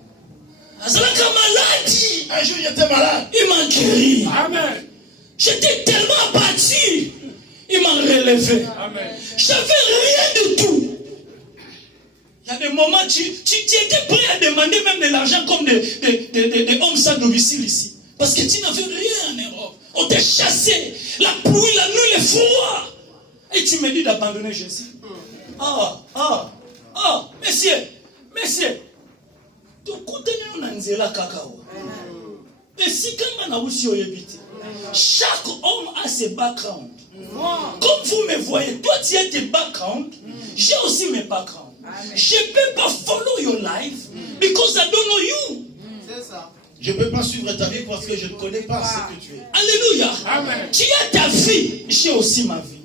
Azalaka maladie. Un jour, j'étais malade. Il m'a guéri. Amen. J'étais tellement abattu. Il m'a relevé. Amen. J'avais rien du tout. Il y a des moments, tu étais prêt à demander même de l'argent comme des hommes sans domicile ici. Parce que tu n'avais rien en Europe. On t'a chassé. La pluie, la nuit, le froid. Et tu me dis d'abandonner Jésus. Messieurs. Chaque homme a ses backgrounds. Comme vous me voyez, toi tu as tes backgrounds, j'ai aussi mes backgrounds. Je ne peux pas follow your life because I don't know you. C'est ça. Je ne peux pas suivre ta vie parce que je ne connais pas ce que tu es. Alléluia. Amen. Tu as ta vie, j'ai aussi ma vie.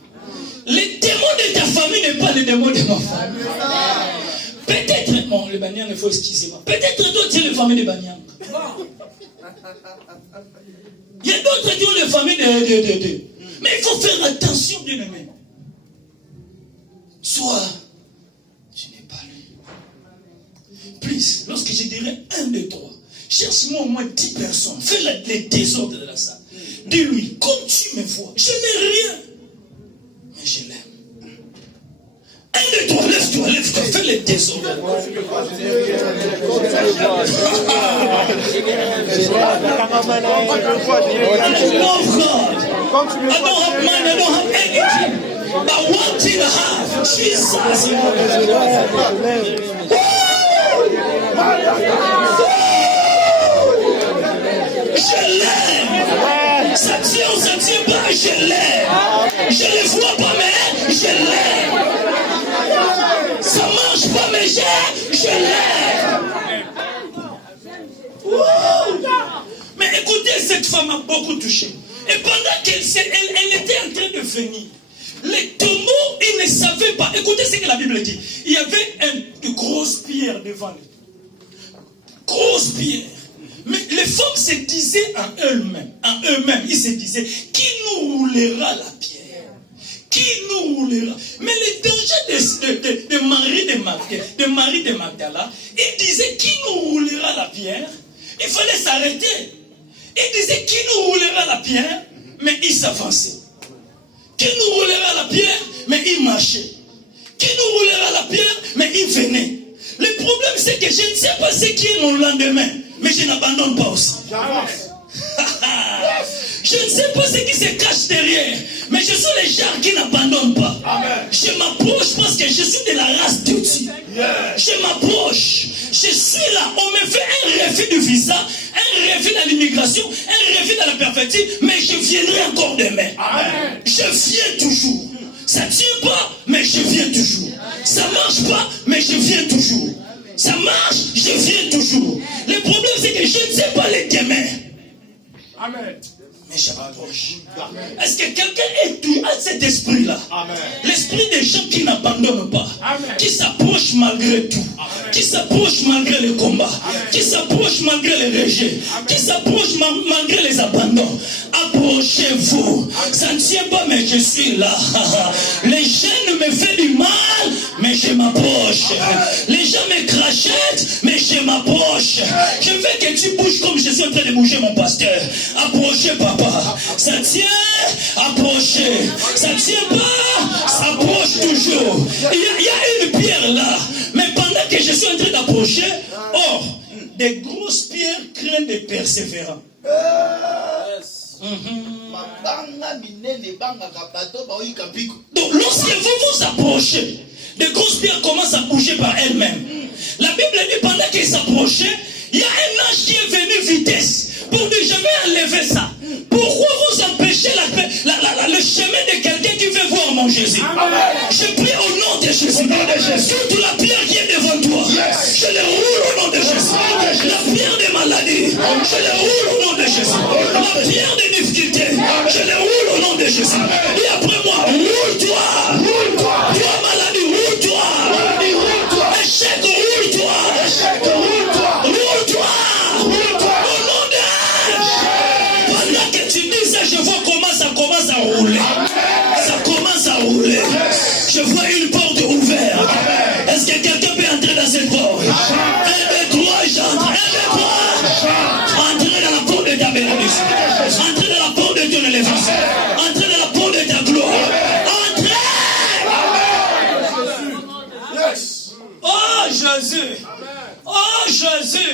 Les démons de ta famille n'est pas les démons de ma famille. Peut-être, bon, les Banyang, il faut excuser moi. Peut-être d'autres, tu es les familles de Banyang. Il y a d'autres qui ont les familles de. Mais il faut faire attention, bien aimé. Soit, tu n'es pas lui. Please, lorsque je dirais 1, 2, 3, cherche-moi au moins 10 personnes. Fais les désordres de la salle. Dis-lui, comme tu me vois, je n'ai rien. Mais je l'aime. 1, 2, 3, lève-toi, fais les désordres. I don't have money, I don't have anything. But one thing I have, Jesus. Je l'aime. Ça tient pas, je l'aime. Je ne le vois pas, mais je l'aime. Ça marche pas, mais je l'aime. Mais écoutez, cette femme a beaucoup touché. Et pendant qu'elle était en train de venir, les tombeaux, ils ne savaient pas. Écoutez ce que la Bible dit. Il y avait une grosse pierre devant eux. Grosse pierre. Mais les femmes se disaient en eux-mêmes, ils se disaient, qui nous roulera la pierre? Qui nous roulera? Mais le danger de Marie de Magdala, il disait, qui nous roulera la pierre? Il fallait s'arrêter. Il disait, qui nous roulera la pierre? Mais il s'avançait. Qui nous roulera la pierre? Mais il marchait. Qui nous roulera la pierre? Mais il venait. Le problème, c'est que je ne sais pas ce qui est mon lendemain, mais je n'abandonne pas aussi. Je ne sais pas ce qui se cache derrière, mais je suis les gens qui n'abandonnent pas. Amen. Je m'approche parce que je suis de la race de Dieu. Je m'approche. Je suis là. On me fait un refus de visa, un refus dans l'immigration, un refus dans la perspective, mais je viendrai encore demain. Amen. Je viens toujours. Ça ne tient pas, mais je viens toujours. Ça ne marche pas, mais je viens toujours. Ça marche, je viens toujours. Le problème, c'est que je ne sais pas les demain. Amen. Mais je m'approche. Est-ce que quelqu'un a cet esprit-là? L'esprit des gens qui n'abandonnent pas. Amen. Qui s'approchent malgré tout. Amen. Qui s'approchent malgré les combats. Amen. Qui s'approchent malgré les rejets. Amen. Qui s'approchent malgré les abandons. Approchez-vous. Ça ne tient pas, mais je suis là. Les jeunes me font du mal, mais je m'approche. Les gens me crachettent, mais je m'approche. Je veux que tu bouges comme je suis en train de bouger, mon pasteur. Approchez, papa. Ça tient, approchez. Ça ne tient pas, ça approche toujours. Il y a une pierre là, mais pendant que je suis en train d'approcher, des grosses pierres craignent des persévérants. Donc lorsque vous vous approchez, des grosses pierres commencent à bouger par elles-mêmes. La Bible dit pendant qu'il s'approchait, il y a un ange qui est venu vitesse pour dire je vais enlever ça. Pourquoi vous empêchez le chemin de quelqu'un qui veut voir mon Jésus? Je prie au nom de Jésus. Toute la pierre qui est devant toi, je le roule au nom de Jésus. La pierre des maladies, je le roule au nom de Jésus. La pierre des difficultés, je le roule au nom de Jésus. Et après moi, roule-toi. Toi maladie, roule-toi. Échec, roule-toi. Roule-toi. Au nom de Jésus. Pendant que tu dis ça, je vois comment ça commence à rouler. Ça commence à rouler. Je vois une porte ouverte. Est-ce que quelqu'un peut entrer dans cette porte? 1, 2, 3, j'entre. 1, 2, 3. Entrez dans la porte de ta bénédiction. Entrez dans la porte de ton élévation. Entrez dans la porte de ta gloire. Entrez. Oh Jésus. Oh Jésus.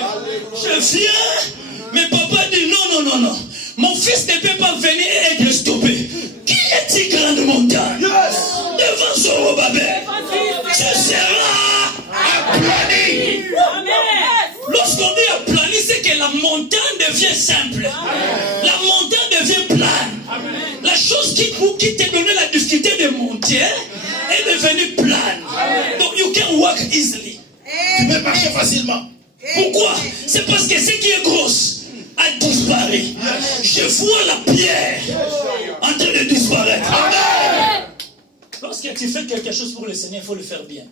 Je viens. Mais papa dit non. Mon fils ne peut pas venir et être stoppé. Qui est-il grande montagne? Devant Zorobabel, tu seras aplani. Lorsqu'on dit aplani, c'est que la montagne devient simple. La montagne devient plane. La chose qui t'a donné la difficulté de monter est devenue plane. Donc you can walk easily. Tu peux marcher facilement. Pourquoi? C'est parce que ce qui est grosse a disparu. Je vois la pierre en train de disparaître. Amen. Lorsque tu fais quelque chose pour le Seigneur, il faut le faire bien.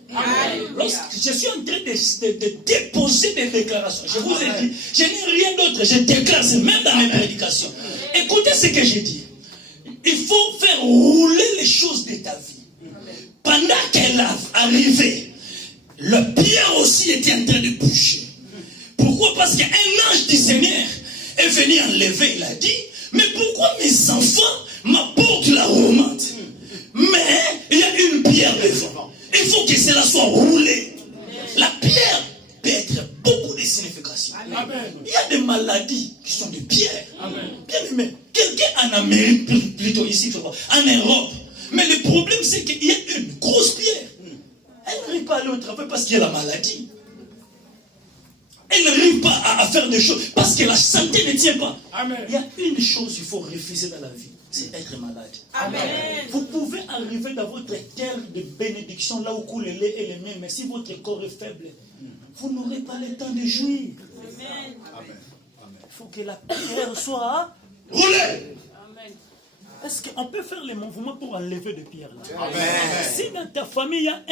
Lorsque je suis en train de déposer des déclarations, je vous ai dit, je n'ai rien d'autre, je déclare, c'est même dans mes prédications. Écoutez ce que j'ai dit. Il faut faire rouler les choses de ta vie. Pendant qu'elle arrivait, la pierre aussi était en train de bouger. Pourquoi? Parce qu'un ange du Seigneur est venu enlever, il a dit, mais pourquoi mes enfants m'apportent la remonte? Mais il y a une pierre devant. Il faut que cela soit roulé. La pierre peut être beaucoup de significations. Il y a des maladies qui sont des pierres. Bien aimé, quelqu'un en Amérique, plutôt ici, en Europe. Mais le problème, c'est qu'il y a une grosse pierre. Elle n'arrive pas à aller au travail parce qu'il y a la maladie. Elle n'arrive pas à faire des choses parce que la santé ne tient pas. Amen. Il y a une chose qu'il faut refuser dans la vie, c'est être malade. Amen. Vous pouvez arriver dans votre terre de bénédiction, là où coule le lait et le miel, mais si votre corps est faible, vous n'aurez pas le temps de jouir. Amen. Il faut que la pierre soit roulée. Est-ce qu'on peut faire les mouvements pour enlever des pierres là? Amen. Si dans ta famille il y a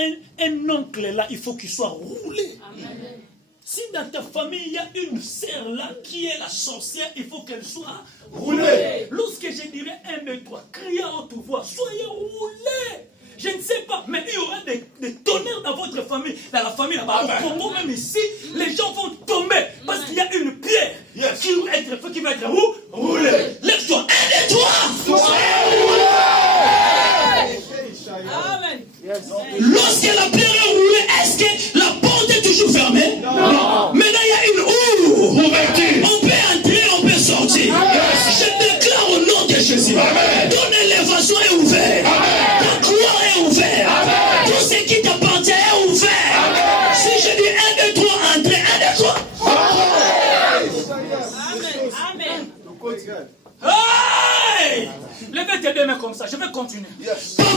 un oncle là, il faut qu'il soit roulé. Amen. Si dans ta famille, il y a une sœur là qui est la sorcière, il faut qu'elle soit roulée. Lorsque je dirais 1, 2, 3, criez à haute voix, soyez roulés. Je ne sais pas, mais il y aura des tonnerres dans votre famille. Dans la famille là-bas, au Congo, même ici, les gens vont tomber parce qu'il y a une pierre qui va être roulée. Lève-toi, 1, 2, 3. Amen. Lorsque la pierre est roulée, est-ce que la porte est toujours fermée? Non. Maintenant, il y a une ouverture. On peut entrer, on peut sortir. Je déclare au nom de Jésus. Ton élévation est ouverte. Ta gloire est ouverte. Tout ce qui t'appartient est ouvert. Si je dis 1, 2, 3, entrez, 1, 2, 3. Amen. Hey! Levez tes deux mains comme ça, je vais continuer. Papa,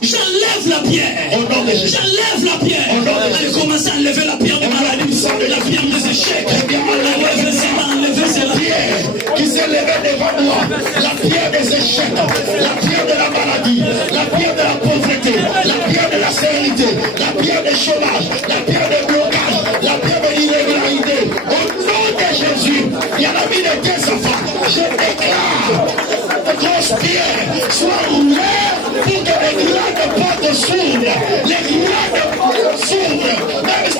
j'enlève la pierre. J'enlève la pierre. Allez, commencez à enlever la pierre de maladie, la pierre des échecs. Enlevez la pierre qui s'est levée devant moi. La pierre des échecs, la pierre de la maladie, la pierre de la pauvreté, la pierre de la stérilité, la pierre du chômage, la pierre de blocage, la pierre de l'irrégularité. Au nom de Jésus, il y a la vie de tes enfants. Je déclare que grosse pierre soit roulée pour que les grandes portes s'ouvrent. Les grandes portes s'ouvrent. Même si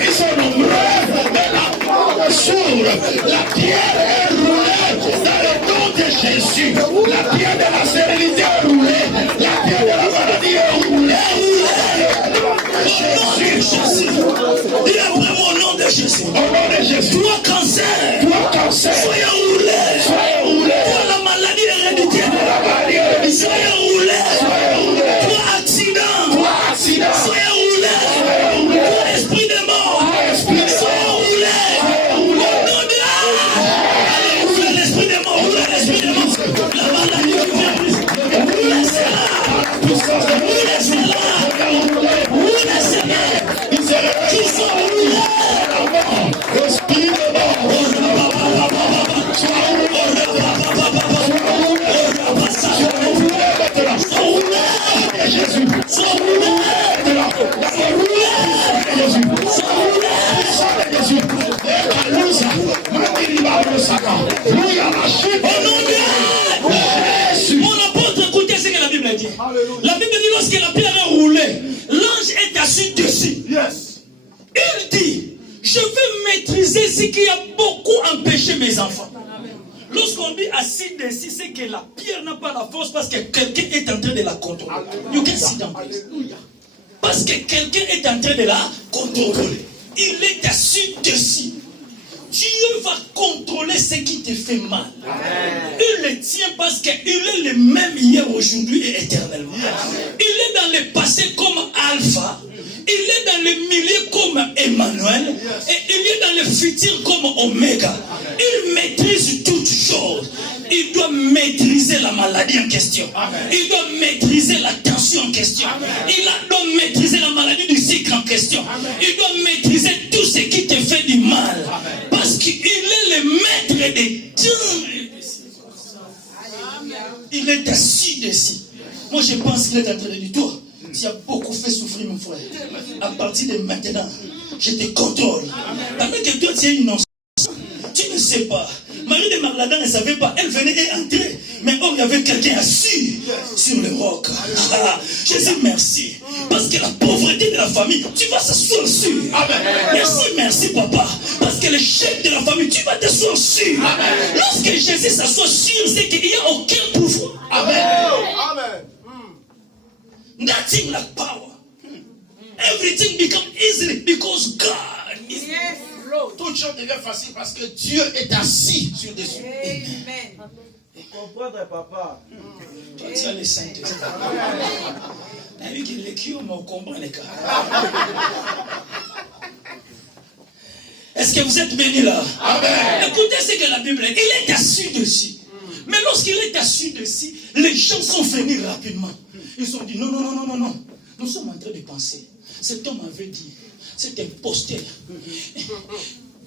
ils sont nombreux, mais la porte s'ouvre. La pierre est roulée dans le nom de Jésus. La pierre de la sérénité est roulée. La pierre de la maladie est roulée. Jésus. Et après mon nom de Jésus. Au nom de Jésus. Toi cancer. Soyez roulé. Toi la maladie héréditaire. Soyez roulé. Toi accident. Mon apôtre, écoutez ce que la Bible dit. La Bible dit lorsque la pierre est roulée, l'ange est assis dessus. Il dit, je vais maîtriser ce qui a beaucoup empêché mes enfants. Lorsqu'on dit assis dessus, c'est que la pierre n'a pas la force parce que quelqu'un est en train de la contrôler. You can sit down, please. Parce que quelqu'un est en train de la contrôler. Il est assis dessus. Dieu va contrôler ce qui te fait mal. Il le tient parce qu'il est le même hier, aujourd'hui et éternellement. Il est dans le passé comme Alpha. Il est dans le milieu comme Emmanuel. Et il est dans le futur comme Oméga. Il maîtrise toutes choses. Il doit maîtriser la maladie en question. Il doit maîtriser la tension en question. Il doit maîtriser la maladie du cycle en question. Il doit maîtriser tout ce qui te fait du mal. Parce qu'il est le maître des temps. Il est assis dessus. Moi je pense qu'il est en train de dire, toi, tu as beaucoup fait souffrir mon frère. À partir de maintenant, je te contrôle. Pendant que toi tu es innocent, tu ne sais pas. Marie de Magdalene ne savait pas. Elle venait et entrait. Mais oh, il y avait quelqu'un assis sur le roc. Ah, Jésus, merci. Parce que la pauvreté de la famille, tu vas s'asseoir dessus. Merci, papa. Parce que le chef de la famille, tu vas t'asseoir dessus. Lorsque Jésus s'assoit sur, c'est qu'il n'y a aucun pouvoir. Amen. Nothing like power. Everything becomes easy because God is. Toute chose devient facile parce que Dieu est assis sur dessus. Amen. Comprendre, papa. Toi, tu as le Saint-Esprit. Avec les qui on comprend les cas. Est-ce que vous êtes bénis là? Amen. Écoutez ce que la Bible dit. Il est assis dessus. Mais lorsqu'il est assis dessus, les gens sont venus rapidement. Ils ont dit non. Nous sommes en train de penser. Cet homme avait dit, c'est un posteur.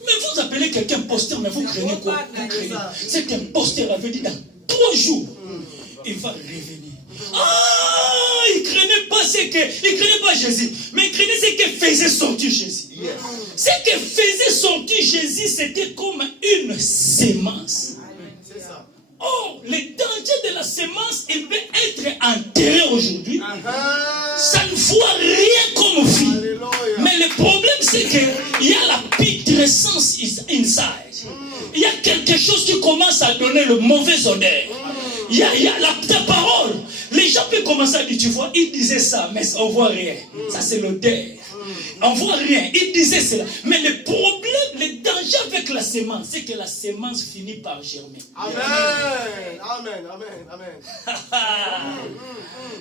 Mais vous appelez quelqu'un posteur, mais vous craignez quoi? C'est un posteur, avait dit dans 3 jours, il va revenir. Ah, il ne craignait pas Jésus, mais il craignait ce que faisait sortir Jésus. Ce que faisait sortir Jésus, c'était comme une sémence. Oh, le danger de la sémence, il peut être enterré aujourd'hui. Ça ne voit rien comme vie. Mais le problème, c'est qu'il y a la putrescence inside. Il y a quelque chose qui commence à donner le mauvais odeur. Il y a ta parole. Les gens peuvent commencer à dire, tu vois, il disait ça, mais on ne voit rien. Ça, c'est l'odeur. On ne voit rien. Il disait cela. Mais le problème, le danger avec la sémence, c'est que la sémence finit par germer. Amen.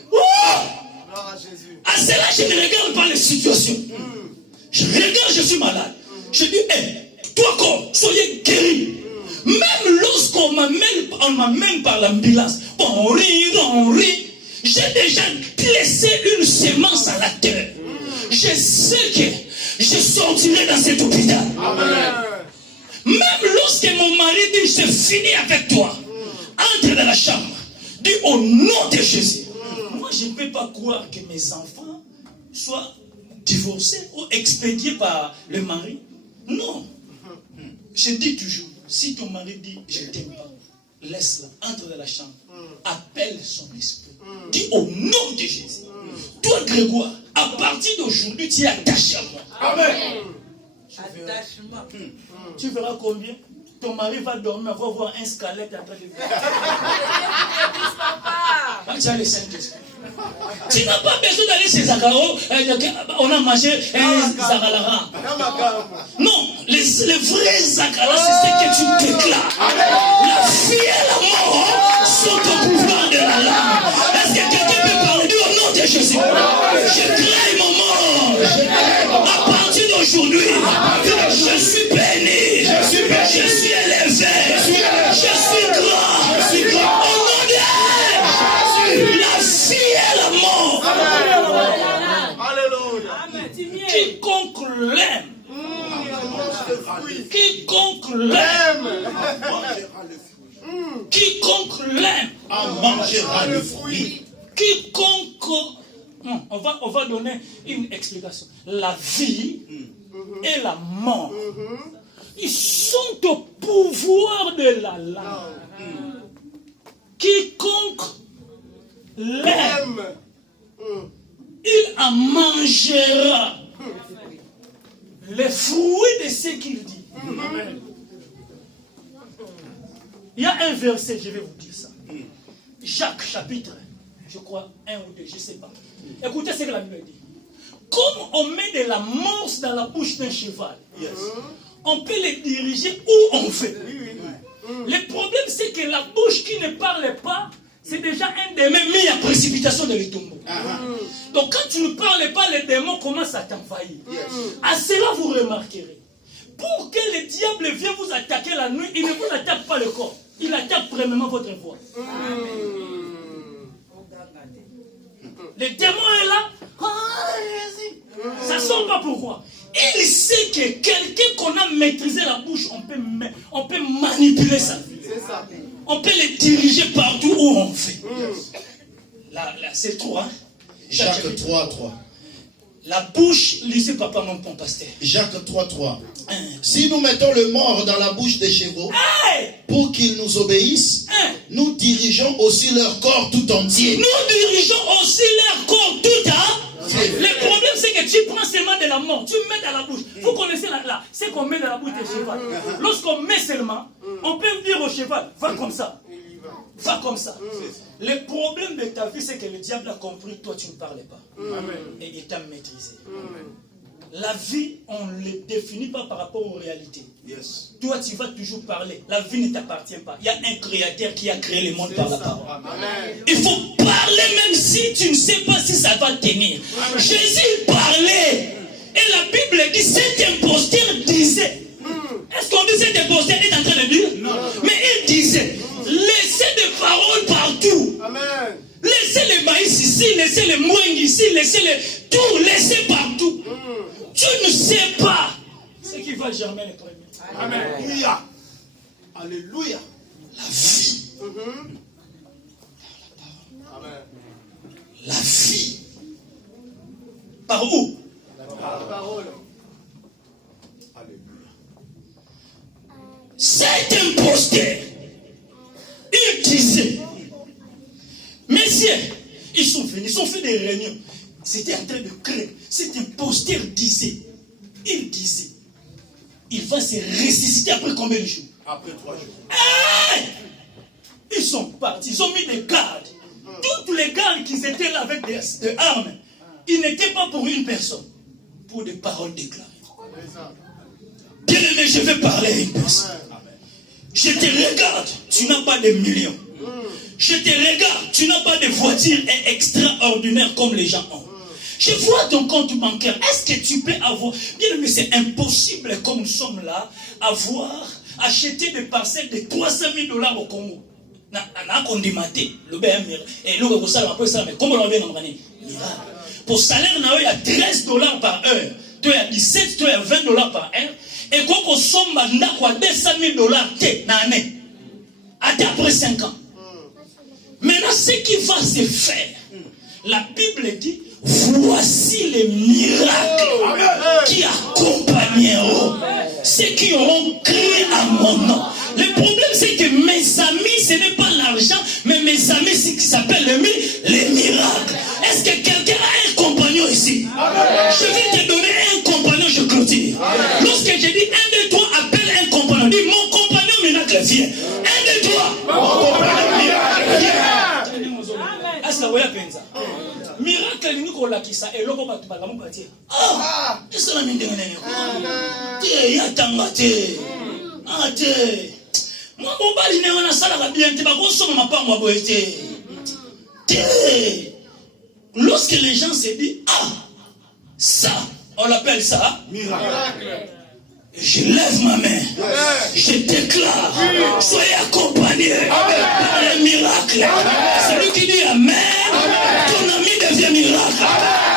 Gloire à Jésus. À cela, je ne regarde pas les situations. Je regarde, je suis malade. Je dis, toi corps, soyez guéri. Même lorsqu'on m'amène par l'ambulance, on rit. J'ai déjà laissé une sémence à la terre. Je sais que je sortirai dans cet hôpital. Amen. Même lorsque mon mari dit, c'est fini avec toi, entre dans la chambre, dis au nom de Jésus. Moi, je ne peux pas croire que mes enfants soient divorcés ou expédiés par le mari. Non. Je dis toujours, si ton mari dit, je ne t'aime pas, laisse-la, entre dans la chambre, appelle son esprit. Dis au nom de Jésus. Toi, Grégoire, à partir d'aujourd'hui, tu es attaché à moi. Amen. Attachement. Tu verras combien? Ton mari va dormir, va voir un squelette après le tu as le Saint-Esprit. Tu n'as pas besoin d'aller chez Zakaro. On a mangé Zakalara. Non, les vrais Zakara, c'est ce que tu déclares. La vie et la mort sont au pouvoir de la langue. Est-ce que quelqu'un peut parler au nom de Jésus? Je crée mon mort. À partir d'aujourd'hui, je suis béni. Je suis élevé. Je suis grand. Au nom de Jésus, la vie et la mort. Alléluia. Quiconque l'aime. Quiconque l'aime mangera le fruit. Quiconque. On va donner une explication. La vie et la mort, ils sont au pouvoir de la langue. Quiconque l'aime, il en mangera les fruits de ce qu'il dit. Il y a un verset, je vais vous dire ça. Jacques chapitre, je crois, 1 ou 2, je ne sais pas. Écoutez ce que la Bible dit. Comme on met de la morse dans la bouche d'un cheval, on peut le diriger où on veut. Le problème, c'est que la bouche qui ne parle pas, c'est déjà un démon mis en précipitation de le tombeau. Donc quand tu ne parles pas, le démon commence à t'envahir. À cela, vous remarquerez. Pour que le diable vienne vous attaquer la nuit, il ne vous attaque pas le corps. Il attaque premièrement votre voix. Le démon est là. Ça ne sort pas pourquoi. Il sait que quelqu'un qu'on a maîtrisé la bouche, on peut manipuler sa vie. On peut le diriger partout où on veut. Là, c'est trop, hein? Jacques 3:3. La bouche, lisez papa, mon pasteur. Jacques 3:3. Si nous mettons le mort dans la bouche des chevaux, pour qu'ils nous obéissent, nous dirigeons aussi leur corps tout entier. Nous dirigeons aussi leur corps tout entier. Le problème, c'est que tu prends seulement de la mort, tu mets dans la bouche. Vous connaissez ce qu'on met dans la bouche des cheval. Lorsqu'on met seulement, on peut dire au cheval, va comme ça. Va comme ça. Le problème de ta vie, c'est que le diable a compris, toi tu ne parlais pas. Et il t'a maîtrisé. La vie, on ne le définit pas par rapport aux réalités. Toi, tu vas toujours parler. La vie ne t'appartient pas. Il y a un créateur qui a créé le monde par la parole. Il faut parler même si tu ne sais pas si ça va tenir. Jésus parlait. Et la Bible dit, cet imposteur disait. Est-ce qu'on dit cet imposteur est en train de dire? Non. Mais il disait, laissez des paroles partout. Amen. Laissez les maïs ici, laissez les moings ici, laissez les tout, laissez partout. Tu ne sais pas ce qui va germer les premiers. Amen. Alléluia. Alléluia. La vie. Amen. La vie. Par où? Par la parole. Alléluia. Cet imposteur, il disait, messieurs, ils sont venus, ils ont fait des réunions. C'était en train de créer. Cet imposteur disait, il disait, il va se ressusciter après combien de jours? Après 3 jours. Ils sont partis, ils ont mis des gardes. Toutes les gardes qui étaient là avec des armes, ils n'étaient pas pour une personne, pour des paroles déclarées. Bien aimé, je vais parler à une personne. Je te regarde, tu n'as pas de millions. Je te regarde, tu n'as pas de voiture extraordinaire comme les gens ont. Je vois ton compte bancaire. Est-ce que tu peux avoir... Bien aimé, c'est impossible comme nous sommes là, acheter des parcelles de $300,000 au Congo. Pour salaire, il y a $13 par heure. Il y a 17, il y a $20 par heure. Et quand on somme $200,000 l'année, après 5 ans. Maintenant, ce qui va se faire, la Bible dit, voici les miracles qui accompagneront ceux qui auront crié à mon nom. Le problème, c'est que mes amis, ce n'est pas l'argent, mais mes amis, c'est ce qui s'appelle les miracles. Est-ce que quelqu'un a un compagnon ici? Je vais te donner un compagnon, je clôture. Lorsque je dis un de toi, appelle un compagnon. Dis, mon compagnon miracle vient. Un de toi, mon compagnon miracle vient. Miracle ni ko lakisa eloko batu balamu batie. Isala mindenge nene. Tie ya tangate. Ate. Mo bali ne wana sala ka bien te ba ko soma mapango abo ete. Tie. Lorsque les gens se disent ça, on l'appelle ça miracle. Je lève ma main. Je déclare. Soyez accompagnés par les miracles. Celui qui dit Amen. Ton ami devient miracle.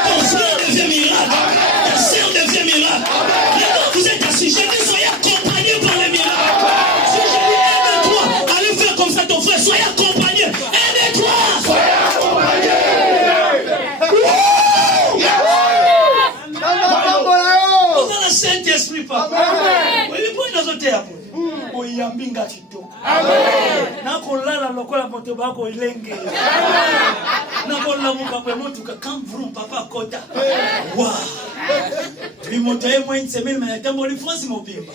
Ton frère devient miracle. Ta sœur devient miracle. Maintenant vous êtes assis. Je dis soyez accompagnés par les miracles. Si je dis un de toi, allez faire comme ça ton frère. Soyez accompagnés. Un de toi. Soyez accompagnés. Saint-Esprit, papa. Oui, mais pourquoi nous sommes oyambinga kitoko. Nakolala lokola moto bako ilenge. Nakolamuka pe motuka quand vroom papa kota. Waouh. Puis moto e mo une semaine mais tambo li France mobimba.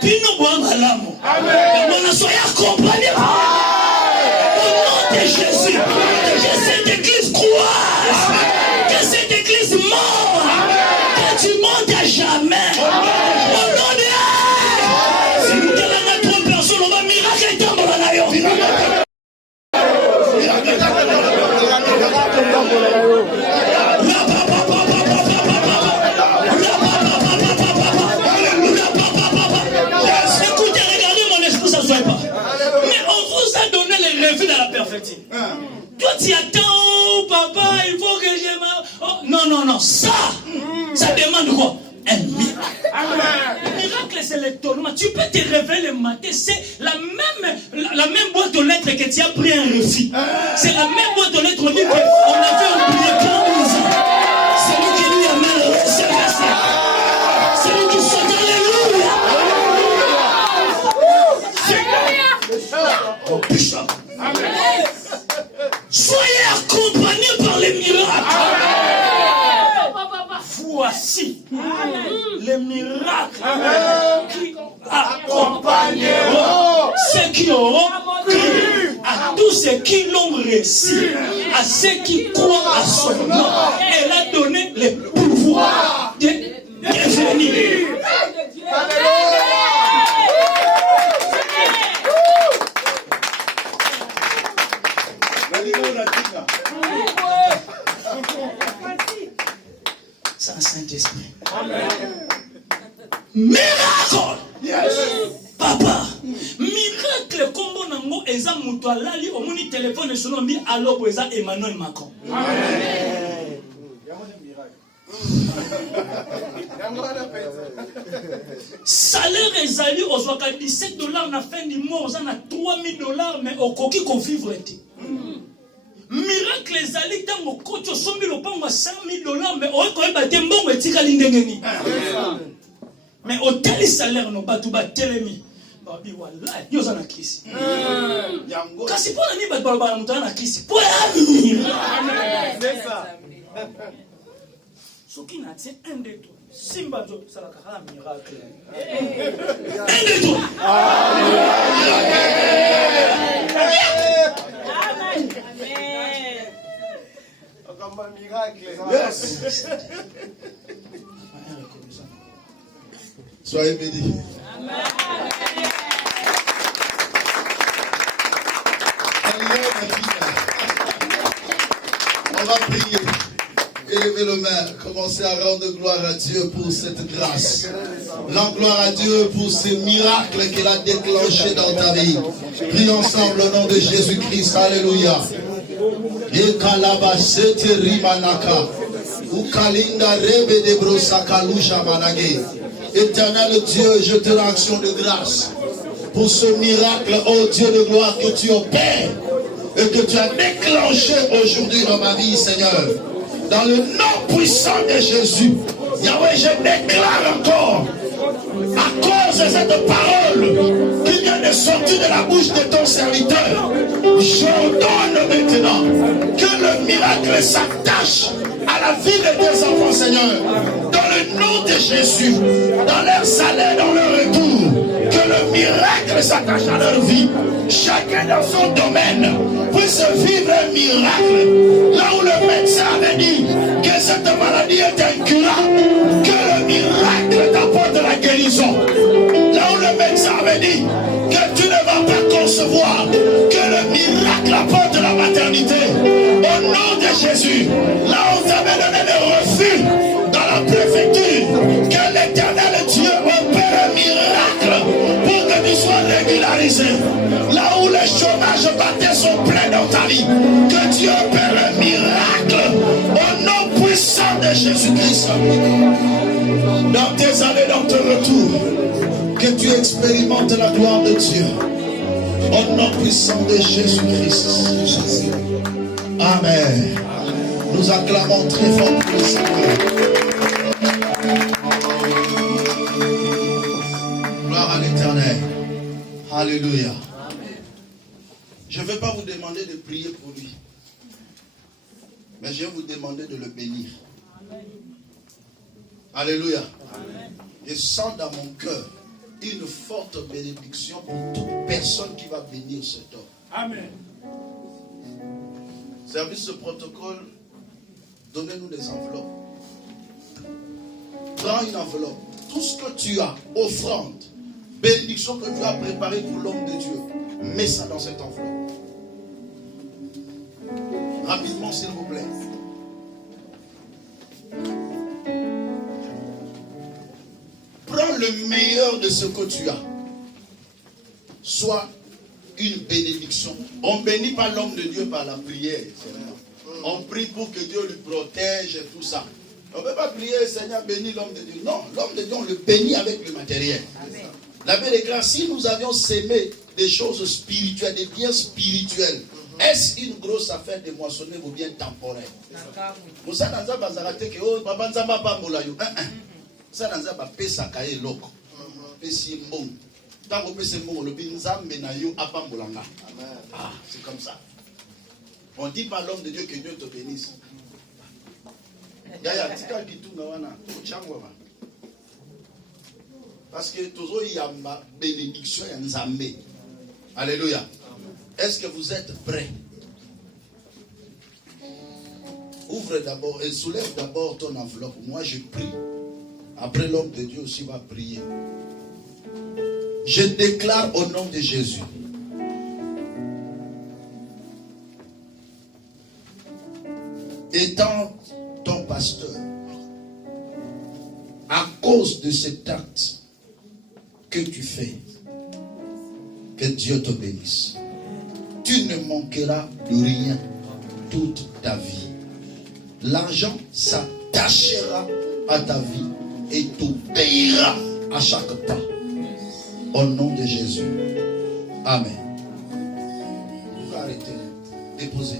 Pino boanga lamo. Amen. Mon soya accompagné. Au nom de Jésus. Que cette église croise. Que cette église mort. Que tu montes à jamais. Au nom de Jésus. Si nous te l'avons trop personne, on va miracle et tambo la nayo. Écoutez, regardez mon esprit, ça ne soit pas. Mais on vous a donné les revues de la perfectitude. Toi, tu attends, papa, il faut que je me... Oh, non, non, non, ça demande quoi? Un miracle. Le miracle, c'est l'étonnement. Tu peux te réveiller le matin, c'est la même boîte aux lettres que tu as pris un refus. C'est la même boîte aux lettres qu'on avait oublié quand on dit. C'est lui qui lui amène le receveur. C'est lui qui saute, alléluia. Oh, bishop. Soyez accompagnés par les miracles. Voici les miracles qui accompagneront ceux qui auront cru, à tous ceux qui l'ont reçu, à ceux qui croient à son nom. Elle a donné le pouvoir de devenir. Sans Saint-Esprit. Miracle! Yes. Papa, miracle combo nango eza muto alali omoni téléphone sono mbi alobo eza Emmanuel Macron. Amen. Salaire ezali ozwaka $17 na fin du mois oza na $3,000 mais okoki ko vivre te. Miracle ezali tango kocho sombi lopango $5,000 mais okoyeba te mbongo etikali ndenge nini. Mais hôtel salaire no batu ba telemi babi wallahi yoza na kisi. Kasi pona ni batu ba mutana na kisi. Pour avenir. C'est ça. Soki na tse 1 2 3 simba zo sala kala miracle. 1 2 3. Yes. Soyez bénis. On va prier. Élevez le main. Commencez à rendre gloire à Dieu pour cette grâce. Rends gloire à Dieu pour ce miracle qu'il a déclenché dans ta vie. Prie ensemble au nom de Jésus-Christ. Alléluia. Éternel Dieu, je te rends action de grâce pour ce miracle, oh Dieu de gloire, que tu opères et que tu as déclenché aujourd'hui dans ma vie, Seigneur. Dans le nom puissant de Jésus, Yahweh, je déclare encore, à cause de cette parole qui vient de sortir de la bouche de ton serviteur, j'ordonne maintenant que le miracle s'attache à la vie de tes enfants, Seigneur. Dans le nom de Jésus, dans leur salaire, dans leur retour, que le miracle s'attache à leur vie. Chacun dans son domaine puisse vivre un miracle. Là où le médecin avait dit que cette maladie est incurable, que le miracle t'apporte la guérison. Là où le médecin avait dit que tu ne vas pas concevoir, que le miracle apporte la maternité. Au nom de Jésus, là où tu avais donné le refus dans la préfecture, que l'Éternel Dieu opère un miracle pour que tu sois régularisé. Là où les chômages battés sont pleins dans ta vie, que Dieu opère un miracle au nom puissant de Jésus-Christ. Dans tes allées, dans tes retours, que tu expérimentes la gloire de Dieu. Au nom puissant de Jésus-Christ. Amen. Nous acclamons très fort pour le Seigneur. Gloire à l'Éternel. Alléluia. Je ne vais pas vous demander de prier pour lui. Mais je vais vous demander de le bénir. Alléluia. Je sens dans mon cœur une forte bénédiction pour toute personne qui va bénir cet homme. Amen. Service de protocole, donnez-nous des enveloppes. Prends une enveloppe. Tout ce que tu as, offrande, bénédiction que tu as préparée pour l'homme de Dieu, mets ça dans cette enveloppe. Rapidement, s'il vous plaît. Prends le meilleur de ce que tu as. Soit une bénédiction. On ne bénit pas l'homme de Dieu par la prière. On prie pour que Dieu le protège et tout ça. On ne peut pas prier, Seigneur, bénis l'homme de Dieu. Non, l'homme de Dieu, on le bénit avec le matériel. Amen. La belle grâce, si nous avions sémé des choses spirituelles, des biens spirituels, est-ce une grosse affaire de moissonner vos biens temporaires? Ça dans un que oh papa nzamba pas molayo. Ça dans un pesa kaye loko. Pesi mbong. Tant que pesi mbong le binzambe na yo apambolanga. Ah, c'est comme ça. On dit pas l'homme de Dieu que Dieu te bénisse. Parce que toujours il y a ma bénédiction et nzambe. Alléluia. Est-ce que vous êtes prêts? Ouvre d'abord et soulève d'abord ton enveloppe. Moi je prie. Après l'homme de Dieu aussi va prier. Je déclare au nom de Jésus. Étant ton pasteur, à cause de cet acte que tu fais, que Dieu te bénisse. Tu ne manqueras de rien toute ta vie. L'argent s'attachera à ta vie et t'obéira à chaque pas. Au nom de Jésus. Amen. Vous pouvez arrêter. Déposez.